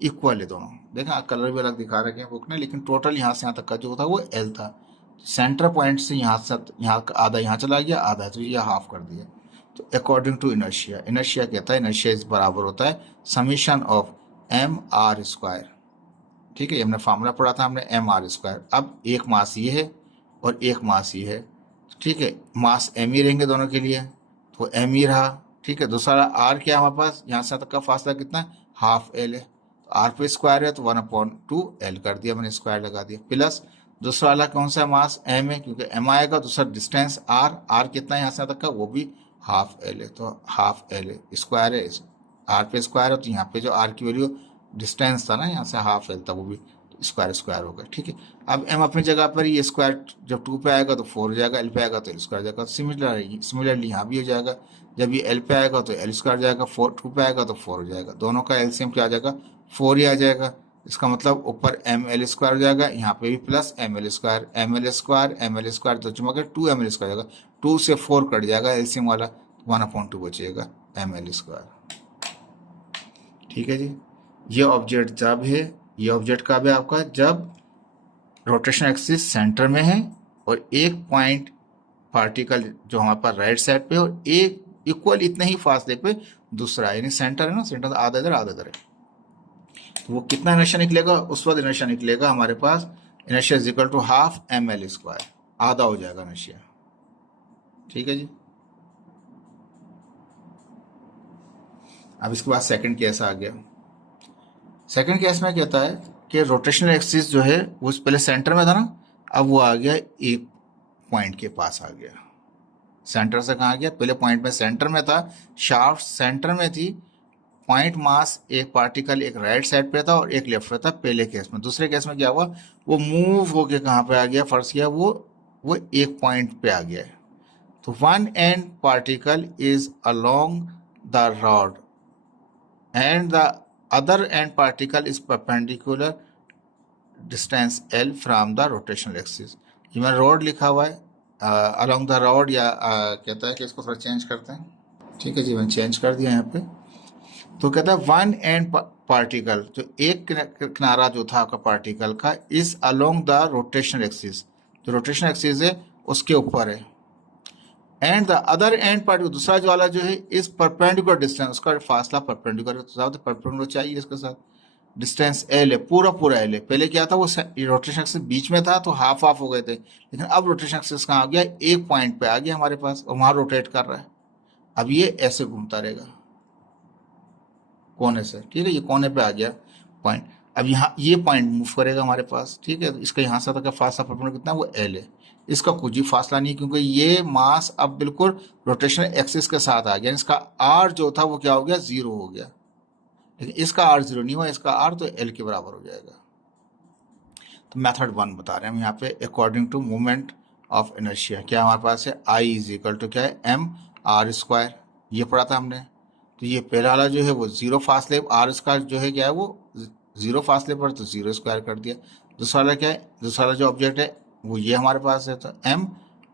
इक्वल है दोनों। देखा कलर भी अलग दिखा रखे हैं बुक ने, लेकिन टोटल यहाँ से यहाँ तक का जो था वो l था। सेंटर पॉइंट से यहाँ से यहाँ आधा यहाँ चला गया, आधा तो ये हाफ कर दिया। तो अकॉर्डिंग टू इनर्शिया, इनर्शिया कहता है इनर्शिया इस बराबर होता है समीशन ऑफ mr²। ठीक है, ये हमने फार्मूला पढ़ा था हमने, mr²। अब एक मास ये है और एक मास ये है। ठीक है, मास m ही रहेंगे दोनों के लिए, तो m ही रहा। ठीक है, दूसरा r क्या है हमारे पास, यहाँ से तक का फासला कितना है, हाफ l है। r पे स्क्वायर है तो 1/2l कर दिया मैंने, स्क्वायर लगा दिया। प्लस दूसरा वाला कौन सा मास m है, क्योंकि m आएगा। दूसरा डिस्टेंस r कितना है यहाँ से तक का, वो भी हाफ l है, तो हाफ l है, स्क्वायर है, r पे स्क्वायर है तो यहाँ पे जो r की वैल्यू डिस्टेंस था ना यहाँ से हाफ l था, वो भी स्क्वायर स्क्वायर होगा। ठीक है, अब m अपनी जगह पर, ये स्क्वायर जब 2 पे आएगा तो 4 हो जाएगा, l पे आएगा तो l स्क्वायर जाएगा। सिमिलरली यहाँ भी हो जाएगा, जब ये l पे आएगा तो l स्क्वायर जाएगा, 2 पे आएगा तो 4 हो जाएगा। दोनों का एलसीएम क्या आ जाएगा, 4 ही आ जाएगा। इसका मतलब ऊपर ml स्क्वायर हो जाएगा, यहाँ पे भी प्लस ml स्क्वायर तो चुमा के 2ml स्क्वायर जाएगा, 2 से 4 कट जाएगा एलसीएम वाला, 1/2 बचेगा ml स्क्वायर। ठीक है जी। ये ऑब्जेक्ट जब है, ये ऑब्जेक्ट कब है आपका, जब रोटेशन एक्सिस सेंटर में है और एक पॉइंट पार्टिकल जो हमारे पास राइट साइड पे और एक इक्वल इतने ही फासले पे दूसरा, यानी सेंटर है ना, सेंटर आधा इधर आधा इधर है। तो वो कितना इनर्शिया निकलेगा, उस वक्त इनर्शिया निकलेगा हमारे पास, inertia is equal to half ml square, आधा हो जाएगा इनर्शिया। ठीक है जी। अब इसके बाद सेकंड केस आ गया। सेकंड केस में कहता है कि रोटेशनल एक्सिस जो है वो पहले सेंटर में था ना, अब वो आ गया एक पॉइंट के पास आ गया। सेंटर से कहाँ गया, पहले पॉइंट में सेंटर में था, शाफ्ट सेंटर में थी, पॉइंट मास एक पार्टिकल एक राइट साइड पे था और एक लेफ्ट पे था पहले केस में। दूसरे केस में क्या हुआ, वो मूव होके कहाँ पे आ गया, फर्स्ट किया वो एक पॉइंट पे आ गया। तो one and particle is along the rod and the other and particle is perpendicular distance l from the rotational axis. ये मैंने रॉड लिखा हुआ है अलोंग द रॉड, या कहता है कि इसको थोड़ा चेंज करते हैं। ठीक है जी, मैंने चेंज कर दिया यहाँ पे। तो कहता है वन एंड पार्टिकल, जो एक किनारा जो था आपका पार्टिकल का, is along the rotational axis, जो रोटेशनल एक्सिस है उसके ऊपर है, and the other and particle, दूसरा जो वाला जो है इज परपेंडिकुलर डिस्टेंस, उसका फासला परपेंडिकुलर, तो परपेंडिकुलर चाहिए इसके साथ, डिस्टेंस एल है, पूरा पूरा एल है। पहले क्या था, वो रोटेशन एक्सिस बीच में था तो हाफ हाफ हो गए थे, लेकिन अब रोटेशन एक्सिस कहाँ आ गया, एक पॉइंट पे आ गया हमारे पास और वहां रोटेट कर रहा है। अब ये ऐसे घूमता रहेगा कोने से, ठीक है, ये कोने पे आ गया पॉइंट। अब यहाँ ये पॉइंट मूव करेगा हमारे पास, ठीक है, इसका यहाँ से तक का फासला परपेंडिकुलर कितना, वो एल है। इसका कुछ भी फासला नहीं, क्योंकि ये मास अब बिल्कुल रोटेशनल एक्सिस के साथ आ गया, इसका आर जो था वो क्या हो गया, 0 हो गया, लेकिन इसका आर 0 नहीं हुआ, इसका आर तो एल के बराबर हो जाएगा। तो मेथड 1 बता रहे हैं हम यहाँ पे, according to movement of inertia, क्या हमारे पास है, आई इज इक्वल टू क्या है, एम आर स्क्वायर, ये पढ़ा था हमने। तो ये पहला वाला जो है वो 0 फासले, आर स्क्वायर जो है क्या है, वो 0 फासले पर, तो 0 स्क्वायर कर दिया। दूसरा वाला क्या है, दूसरा वाला जो ऑब्जेक्ट है वो ये हमारे पास है, तो एम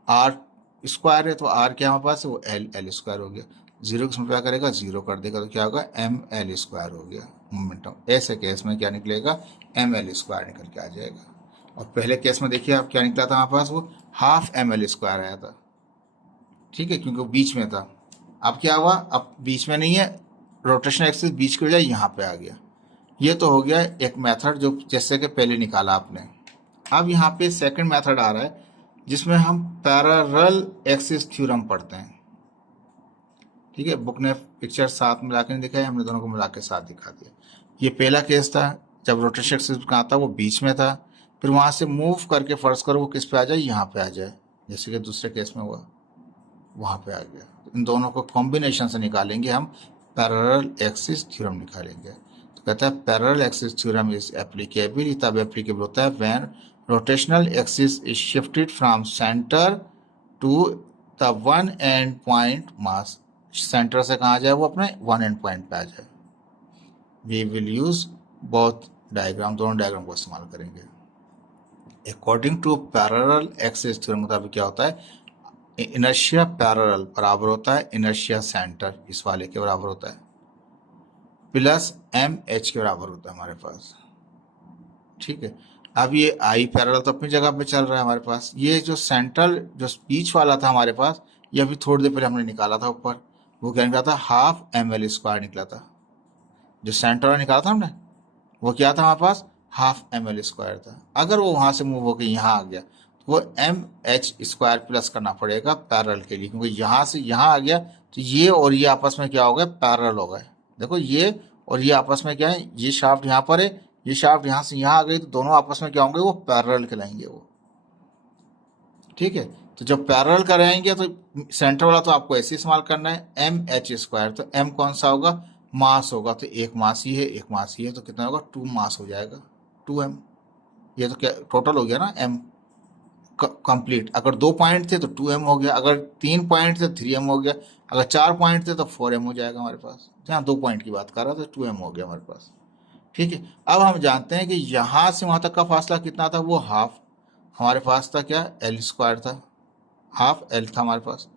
आर स्क्वायर है, तो आर क्या हमारे पास है, वो एल एल स्क्वायर हो गया। 0 को क्या करेगा, 0 कर देगा, तो क्या होगा, एम एल स्क्वायर हो गया मोमेंटम। ऐसे केस में क्या निकलेगा, एम एल स्क्वायर निकल के आ जाएगा। और पहले केस में देखिए आप क्या निकला था हमारे पास, वो हाफ एम एल स्क्वायर आया था, ठीक है, क्योंकि वो बीच में था। अब क्या हुआ, अब बीच में नहीं है, रोटेशन एक्सिस बीच की बजाय यहाँ पे आ गया। ये तो हो गया एक मेथड जो जैसे कि पहले निकाला आपने। अब यहाँ पे सेकंड मेथड आ रहा है जिसमें हम पैरेलल एक्सिस थ्योरम पढ़ते हैं, ठीक है। बुक ने पिक्चर साथ मिला के नहीं दिखाई, हमने दोनों को मिला के साथ दिखा दिया। ये पहला केस था जब रोटेशन एक्सिस कहाँ था, वो बीच में था, फिर वहां से मूव करके फर्ज करो वो किस पे आ जाए, यहाँ पे आ जाए, जैसे कि दूसरे केस में हुआ, वहां पे आ गया। इन दोनों को कॉम्बिनेशन से निकालेंगे हम, पैरेलल एक्सिस थ्योरम निकालेंगे। तो कहता है parallel axis theorem is applicable, तब एप्लीकेबल होता है when rotational axis is shifted from centre to the one end point mass, centre से कहाँ जाए, वो अपने वन एंड पॉइंट पे आ जाए। We will use both diagram, दोनों डायग्राम को इस्तेमाल करेंगे। According to parallel axis theorem मुताबिक क्या होता है, इनर्शिया पैरेलल बराबर होता है इनर्शिया सेंटर, इस वाले के बराबर होता है, प्लस एम एच के बराबर होता है हमारे पास, ठीक है। अब ये आई पैरेलल तो अपनी जगह पे चल रहा है हमारे पास, ये जो सेंट्रल जो बीच वाला था हमारे पास, ये अभी थोड़ी देर पहले हमने निकाला था ऊपर, वो क्या निकला था, हाफ एम एल स्क्वायर निकला था। जो सेंटर वाला निकाला था हमने वो क्या था हमारे पास, हाफ एम एल स्क्वायर था। अगर वो वहां से मूव होकर यहाँ आ गया तो वो एम एच स्क्वायर प्लस करना पड़ेगा पैरेलल के लिए, क्योंकि यहाँ से यहाँ आ गया तो ये और ये आपस में क्या हो गए, पैरेलल हो गए। देखो ये और ये आपस में क्या है, ये शाफ्ट यहाँ पर है, ये शाफ्ट यहाँ से यहाँ आ गई, तो दोनों आपस में क्या होंगे, वो पैरेलल कहलाएंगे वो, ठीक है। तो जब पैरेलल कराएंगे तो सेंटर वाला तो आपको ऐसे इस्तेमाल करना है, एम एच स्क्वायर, तो एम कौन सा होगा, मास होगा, तो एक मास ही है, एक मास ही है, तो कितना होगा, 2 मास हो जाएगा, 2m। ये तो क्या टोटल हो गया ना, m कंप्लीट। अगर 2 पॉइंट थे तो 2m हो गया, अगर 3 पॉइंट थे 3m हो गया, अगर 4 पॉइंट थे तो 4m हो जाएगा हमारे पास। जहाँ 2 पॉइंट की बात कर रहा था 2m हो गया हमारे पास, ठीक है। अब हम जानते हैं कि यहाँ से वहां तक का फासला कितना था, वो हाफ हमारे पास था, क्या एल स्क्वायर था, हाफ एल था हमारे पास,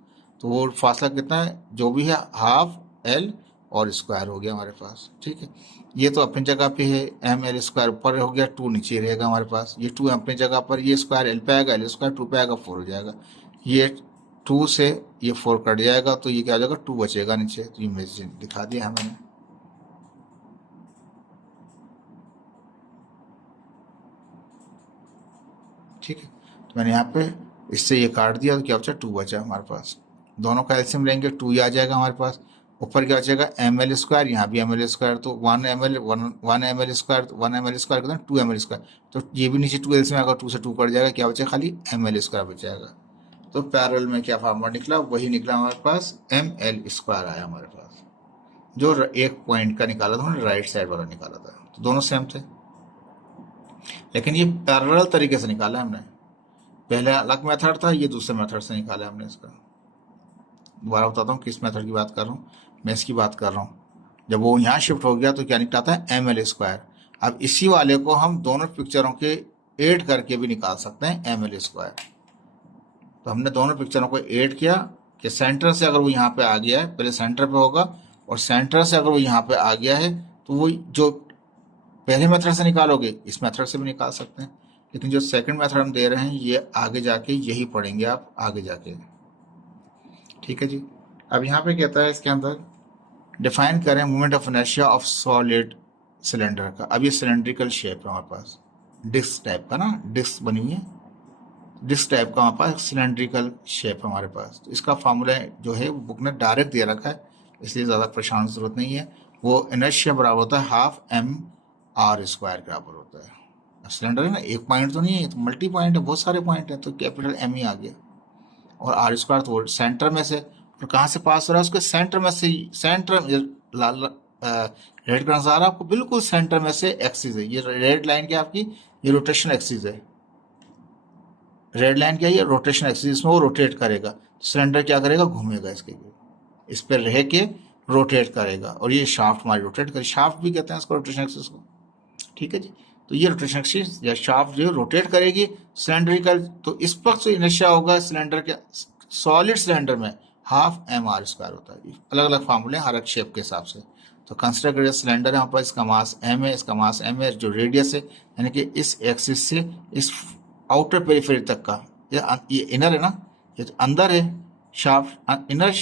तो वो फासला कितना है, जो भी है हाफ एल और स्क्वायर हो गया हमारे पास, ठीक है। ये तो अपनी जगह पे है, एम एल स्क्वायर ऊपर हो गया, 2 नीचे रहेगा हमारे पास, ये 2 अपनी जगह पर, ये स्क्वायर एल पे आएगा, एल स्क्वायर 2 पे आएगा, 4 हो जाएगा। ये 2 से ये 4 कट जाएगा, तो ये क्या हो जाएगा, 2 बचेगा नीचे। तो ये मैंने दिखा दिया हमें, ठीक है। तो मैंने यहाँ पे इससे ये काट दिया, तो क्या बचा, 2 बचा हमारे पास। दोनों का एलसीएम लेंगे, 2 ही आ जाएगा हमारे पास। ऊपर क्या बचेगा, एम एल स्क्वायर, यहाँ भी एम एल स्क्वायर, तो 1 M L square, 1 M L square कितना, 2 एम एल स्क्वायर, तो ये भी नीचे 2 एलसीएम आएगा, 2 से 2 कट जाएगा, क्या बचेगा, खाली एम एल स्क्वायर बच जाएगा। तो पैरेलल में क्या फार्मूला निकला, वही निकला हमारे पास, एम एल स्क्वायर आया हमारे पास, जो एक पॉइंट का निकाला था हमने, राइट साइड वाला निकाला था, तो दोनों सेम थे, लेकिन ये पैरेलल तरीके से निकाला हमने। पहले अलग मेथड था, ये दूसरे मेथड से निकाला हमने इसका। दोबारा बताता हूँ किस मेथड की बात कर रहा हूँ, मैं इसकी बात कर रहा हूँ। जब वो यहाँ शिफ्ट हो गया तो क्या निकला था, एम एल स्क्वायर। अब इसी वाले को हम दोनों पिक्चरों के ऐड करके भी निकाल सकते हैं, एम एल स्क्वायर। तो हमने दोनों पिक्चरों को ऐड किया कि सेंटर से अगर वो यहाँ पे आ गया है, पहले सेंटर पे होगा, और सेंटर से अगर वो यहाँ पे आ गया है तो वो जो पहले मेथड से निकालोगे, इस मेथड से भी निकाल सकते हैं, लेकिन जो सेकंड मेथड हम दे रहे हैं ये आगे जाके यही पढ़ेंगे आप आगे जाके। ठीक है जी। अब यहाँ पे कहता है इसके अंदर डिफाइन करें moment of inertia of solid cylinder का। अब ये सिलेंड्रिकल शेप है हमारे पास, डिस्क टाइप का ना, डिस्क बनी हुई है, डिस्क टाइप का हमारे पास सिलेंड्रिकल शेप है हमारे पास। तो इसका फार्मूला जो है वो बुक ने डायरेक्ट दे रखा है, इसलिए ज़्यादा परेशान की जरूरत नहीं है। वो इनर्शिया बराबर होता है हाफ एम आर स्क्वायर के बराबर होता है। अब सिलेंडर है ना, एक पॉइंट तो नहीं है, तो मल्टी पॉइंट है, बहुत सारे पॉइंट है, तो कैपिटल एम ही आ गया। और आर स्क्वायर तो सेंटर में से, और कहाँ से पास हो रहा है, उसके सेंटर में से, सेंटर लाल रेड का नजर आ रहा है आपको, बिल्कुल सेंटर में से एक्सिस है। ये रेड लाइन क्या आपकी, ये रोटेशन एक्सिस है। रेड लाइन क्या है, ये रोटेशन एक्सिस, इसमें वो रोटेट करेगा, सिलेंडर क्या करेगा, घूमेगा इसके, इस पर रह के रोटेट करेगा। और ये शाफ्ट हमारी रोटेट करे, शाफ्ट भी कहते हैं इसको, रोटेशन एक्सिस को। ठीक है जी। तो ये रोटेशन एक्सिस या शाफ्ट जो रोटेट करेगी सिलेंड्रिकल, तो इस पर जो इनर्शिया होगा सिलेंडर के, सॉलिड सिलेंडर में हाफ एम आर स्क्वायर होता है। अलग अलग फार्मूले हर एक शेप के हिसाब से। तो कंसिडर करिए सिलेंडर यहाँ पर, इसका मास एम है, इसका मास एम है, जो रेडियस है यानी कि इस एक्सिस से इस आउटर पेरिफेरी तक का, ये इनर है ना, ये तो अंदर है शाफ्ट, इनर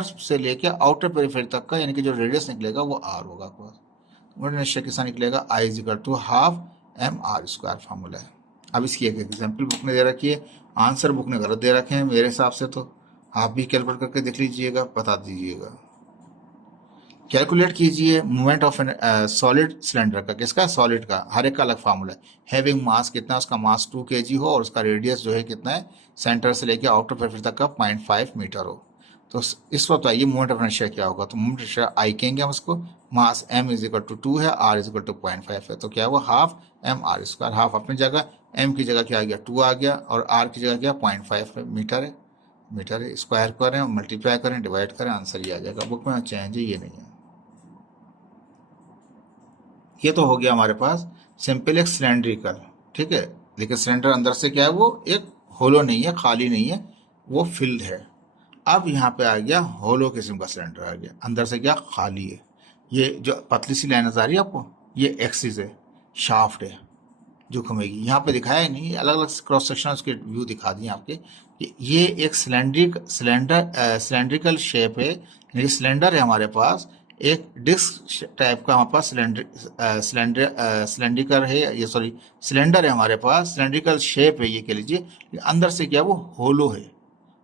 से लेके आउटर पेरिफेरी तक का, यानी कि जो रेडियस निकलेगा वो आर होगा आपके पास। निश्चय के साथ निकलेगा I is equal to half M R square formula है। अब इसकी एक एग्जाम्पल बुक ने दे रखी है, आंसर बुक ने गलत दे रखे हैं मेरे हिसाब से, तो आप भी कैलकुलेट करके देख लीजिएगा, बता दीजिएगा। कैलकुलेट कीजिए मूवमेंट ऑफ सॉलिड सिलेंडर का, किसका, सॉलिड का, हर एक का अलग फार्मूला है। हैविंग मास कितना, उसका मास 2 kg हो और उसका रेडियस जो है कितना है, सेंटर से लेके आउटर पेरिफेरी तक का 0.5 मीटर हो। तो इस वक्त आइए मूवमेंट ऑफ इनर्शिया क्या होगा, तो मूवमेंट इनर्शिया आई कहेंगे हम उसको। मास m इज इक्वल टू 2 है, r इज इक्वल टू 0.5 है, तो क्या है वो half M R square. Half अपनी जगह, m की जगह क्या आ गया 2 आ गया, और r की जगह क्या 0.5 है, मीटर है, मीटर है। स्क्वायर करें, मल्टीप्लाई करें, डिवाइड करें, आंसर ये आ जाएगा। बुक में चेंज है, ये नहीं है। ये तो हो गया हमारे पास सिंपल एक सिलेंड्रिकल। ठीक है, लेकिन सिलेंडर अंदर से क्या है, वो एक होलो नहीं है, खाली नहीं है, वो फिल्ड है। अब यहाँ पे आ गया होलो किस्म का सिलेंडर आ गया, अंदर से क्या खाली है। ये जो पतली सी लाइन नजर आ रही है आपको, ये एक्सिस है, शाफ्ट है जो घूमेगी। यहाँ पे दिखाया है नहीं, अलग अलग क्रॉस सेक्शन उसके व्यू दिखा दिए आपके कि ये एक सिलेंड्रिकल शेप है, यानी सिलेंडर है हमारे पास, एक डिस्क टाइप का हमारे पास सिलेंड्रिकल है, ये सॉरी सिलेंडर है हमारे पास, सिलेंड्रिकल शेप है ये कह लीजिए। अंदर से क्या वो होलो है,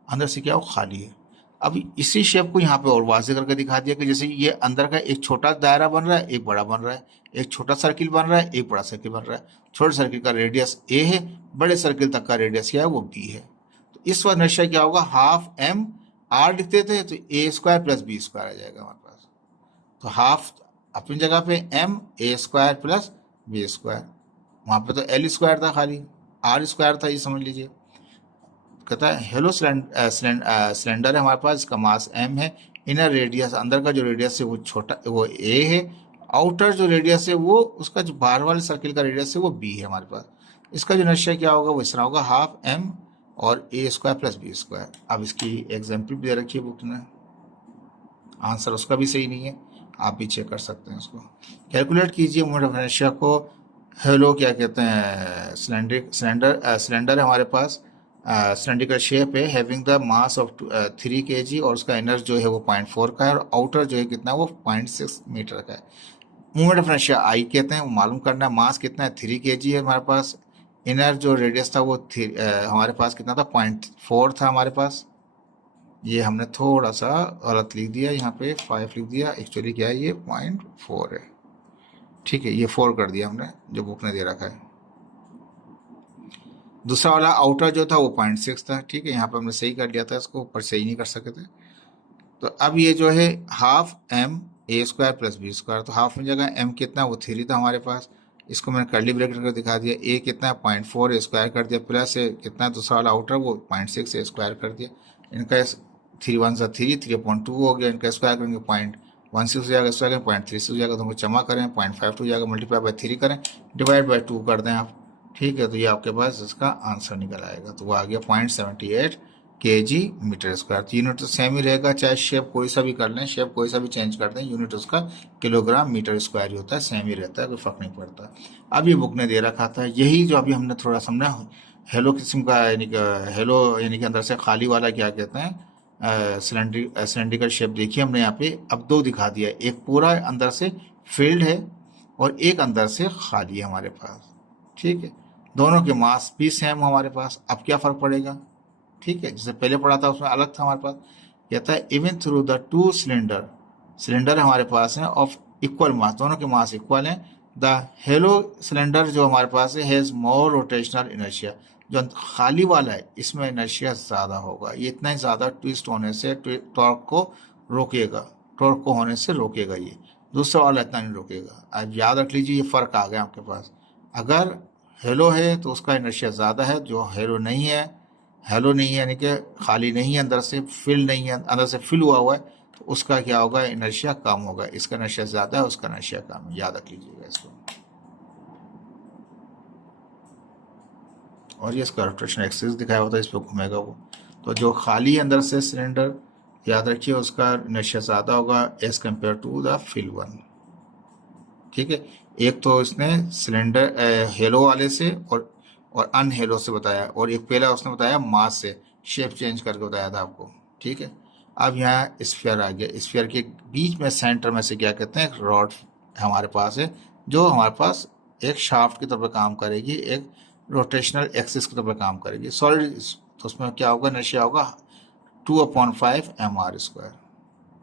अंदर से क्या वो खाली है। अब इसी शेप को यहाँ पे और वाज़ेह करके दिखा दिया कि जैसे ये अंदर का एक छोटा दायरा बन रहा है, एक बड़ा बन रहा है, एक छोटा सर्किल बन रहा है, एक बड़ा सर्किल बन रहा है। छोटे सर्किल का रेडियस a है, बड़े सर्किल तक का रेडियस क्या है वो b है। तो इस वक्त निश्चय क्या होगा, हाफ एम आर लिखते थे तो a square plus b square आ जाएगा हमारे पास। तो हाफ अपनी जगह पे m a square plus b square, वहाँ पे तो l स्क्वायर था, खाली r स्क्वायर था, ये समझ लीजिए। कहता है हेलो सिलेंडर है हमारे पास, इसका मास m है, इनर रेडियस अंदर का जो रेडियस है वो छोटा, वो a है, आउटर जो रेडियस है वो, उसका जो बाहर वाले सर्किल का रेडियस है वो b है हमारे पास। इसका जो निश्चय क्या होगा वो इस तरह होगा, हाफ m और a square plus b square. अब इसकी एग्जाम्पल भी दे रखी है बुक ने, आंसर उसका भी सही नहीं है, आप भी चेक कर सकते हैं उसको। कैलकुलेट कीजिए मोमेंट ऑफ इनर्शिया को। हेलो क्या कहते हैं, सिलेंडर है हमारे पास, सिलेंड्रिकल शेप है, having the mass of 3 kg और उसका इनर जो है वो 0.4 का है, और आउटर जो है कितना है वो 0.6 मीटर का है। मूवमेंट ऑफ इनर्शिया आई कहते हैं, वो मालूम करना है। मास कितना है 3 kg है हमारे पास, इनर जो रेडियस था वो हमारे पास कितना था 0.4 था हमारे पास। ये हमने थोड़ा सा गलत लिख दिया, यहाँ पे 5 लिख दिया, एक्चुअली क्या है ये 0.4 है। ठीक है, ये 4 कर दिया हमने जो बुक ने दे रखा है। दूसरा वाला आउटर जो था वो 0.6 था। ठीक है, यहाँ पर हमने सही कर लिया था, इसको ऊपर सही नहीं कर सके थे। तो अब ये जो है half M a square plus b square, तो हाफ में जगह m कितना वो 3 था हमारे पास, इसको मैंने कर्ली ब्रैकेट करके दिखा दिया। a कितना है 0.4 a स्क्वायर कर दिया, प्लस है कितना दूसरा वाला आउटर वो 0.6 a स्क्वायर कर दिया। इनका 3 1 सा 3, 3/2 हो गया, इनका स्क्वायर करेंगे 0.16 हो जाएगा, स्क्वायर करें 0.36 हो जाएगा, दोनों जमा करें 0.52 हो जाएगा, मल्टीप्लाई बाय 3 करें, डिवाइड बाय 2 कर दें आप। ठीक है, तो ये आपके पास इसका आंसर निकल आएगा, तो वो आ गया 0.78 केजी मीटर स्क्वायर। तो यूनिट तो सेम ही रहेगा, चाहे शेप कोई सा भी कर लें, शेप कोई सा भी चेंज कर दें, यूनिट उसका किलोग्राम मीटर स्क्वायर ही होता है, सेम ही रहता है, कोई फर्क नहीं पड़ता। अब ये बुक ने दे रखा था यही जो अभी हमने थोड़ा समझा हेलो किस्म का, यानी कि हेलो यानी कि अंदर से खाली वाला क्या कहते हैं, सिलेंड्रिकल शेप देखिए हमने यहाँ पे अब दो दिखा दिया, एक पूरा अंदर से फील्ड है और एक अंदर से खाली है हमारे पास। ठीक है, दोनों के मास भी सेम हमारे पास। अब क्या फर्क पड़ेगा, ठीक है, जैसे पहले पढ़ा था उसमें अलग था हमारे पास। कहता है even through the two cylinder, cylinder हमारे पास है ऑफ इक्वल मास, दोनों के मास इक्वल हैं। द हेलो सिलेंडर जो हमारे पास है हैज मोर रोटेशनल इनर्शिया, जो खाली वाला है इसमें इनर्शिया ज़्यादा होगा, ये इतना ही ज़्यादा ट्विस्ट होने से टॉर्क को रोकेगा, टॉर्क को होने से रोकेगा, ये दूसरा वाला इतना नहीं रोकेगा। अब याद रख लीजिए ये फ़र्क आ गया आपके पास। अगर हेलो है तो उसका इनर्शिया ज़्यादा है, जो हेलो नहीं है, हेलो नहीं है यानी कि खाली नहीं है, अंदर से फिल नहीं है, अंदर से फिल हुआ है, तो उसका क्या होगा, इनर्शिया कम होगा। इसका इनर्शिया ज़्यादा है, उसका इनर्शिया कम है, याद रख लीजिएगा इसको। और ये इसका रोटेशन एक्सिस दिखाया होता है, इस पर घूमेगा वो। तो जो खाली है अंदर से सिलेंडर, याद रखिए उसका इनर्शिया ज़्यादा होगा as compare to the fill one. ठीक है, एक तो इसने सिलेंडर हेलो वाले से और अनहेलो से बताया, और एक पहला उसने बताया मास से, शेप चेंज करके बताया था आपको। ठीक है, अब यहाँ स्फीयर आ गया, स्फीयर के बीच में सेंटर में से क्या कहते हैं, एक रॉड हमारे पास है, जो हमारे पास एक शाफ्ट की तरह पे काम करेगी, एक रोटेशनल एक्सिस की तरह पे काम करेगी सॉलिड। तो उसमें क्या होगा, इनर्शिया होगा 2/5 mr²।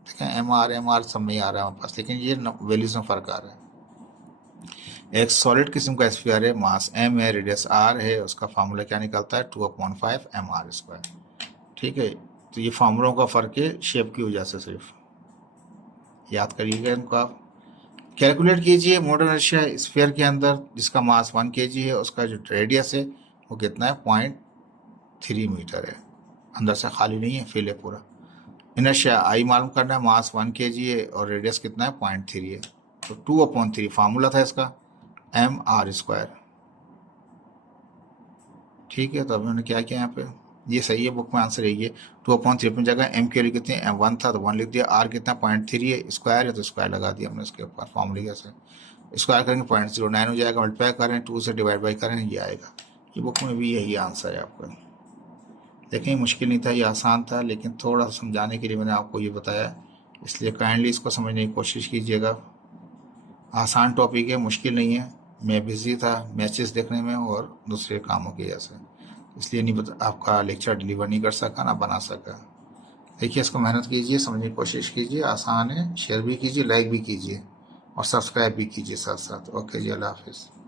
ठीक है, एम आर सब में आ रहा है हमारे पास, लेकिन ये वैल्यूज में फ़र्क आ रहा है। एक सॉलिड किस्म का स्फीयर है, मास m है, रेडियस r है, उसका फार्मूला क्या निकलता है 2/5 mr²। ठीक है, तो ये फार्मूलों का फ़र्क है शेप की वजह से, सिर्फ याद करिएगा इनको। आप कैलकुलेट कीजिए मोटर इनर्शिया स्फीयर के अंदर, जिसका मास 1 kg है, उसका जो रेडियस है वो कितना है 0.3 मीटर है, अंदर से खाली नहीं है, फिल है पूरा। इनर्शिया आई मालूम करना है, मास 1 kg है और रेडियस कितना है 0.3 है, तो 2/3 फार्मूला था इसका mr²। ठीक है, तो अभी उन्होंने क्या किया यहाँ पे, ये सही है, बुक में आंसर यही है 2/3 में जगह m की वैल्यू कितनी है, m1 था तो 1 लिख दिया, r कितना 0.3 है, स्क्वायर है तो स्क्वायर लगा दिया हमने उसके ऊपर फार्मूले से। स्क्वायर करेंगे 0.09 हो जाएगा, मल्टीप्लाई करें 2 से डिवाइड बाई करें, ये आएगा। ये बुक में भी यही आंसर है आपका। देखें मुश्किल नहीं था, ये आसान था, लेकिन थोड़ा सा समझाने के लिए मैंने आपको ये बताया, इसलिए काइंडली इसको समझने की कोशिश कीजिएगा। आसान टॉपिक है, मुश्किल नहीं है। मैं बिज़ी था मैचेस देखने में और दूसरे कामों की वजह से, इसलिए नहीं आपका लेक्चर डिलीवर नहीं कर सका, ना बना सका। देखिए इसको मेहनत कीजिए, समझने की कोशिश कीजिए, आसान है। शेयर भी कीजिए, लाइक भी कीजिए और सब्सक्राइब भी कीजिए साथ साथ। ओके जी, अल्लाह हाफिज़।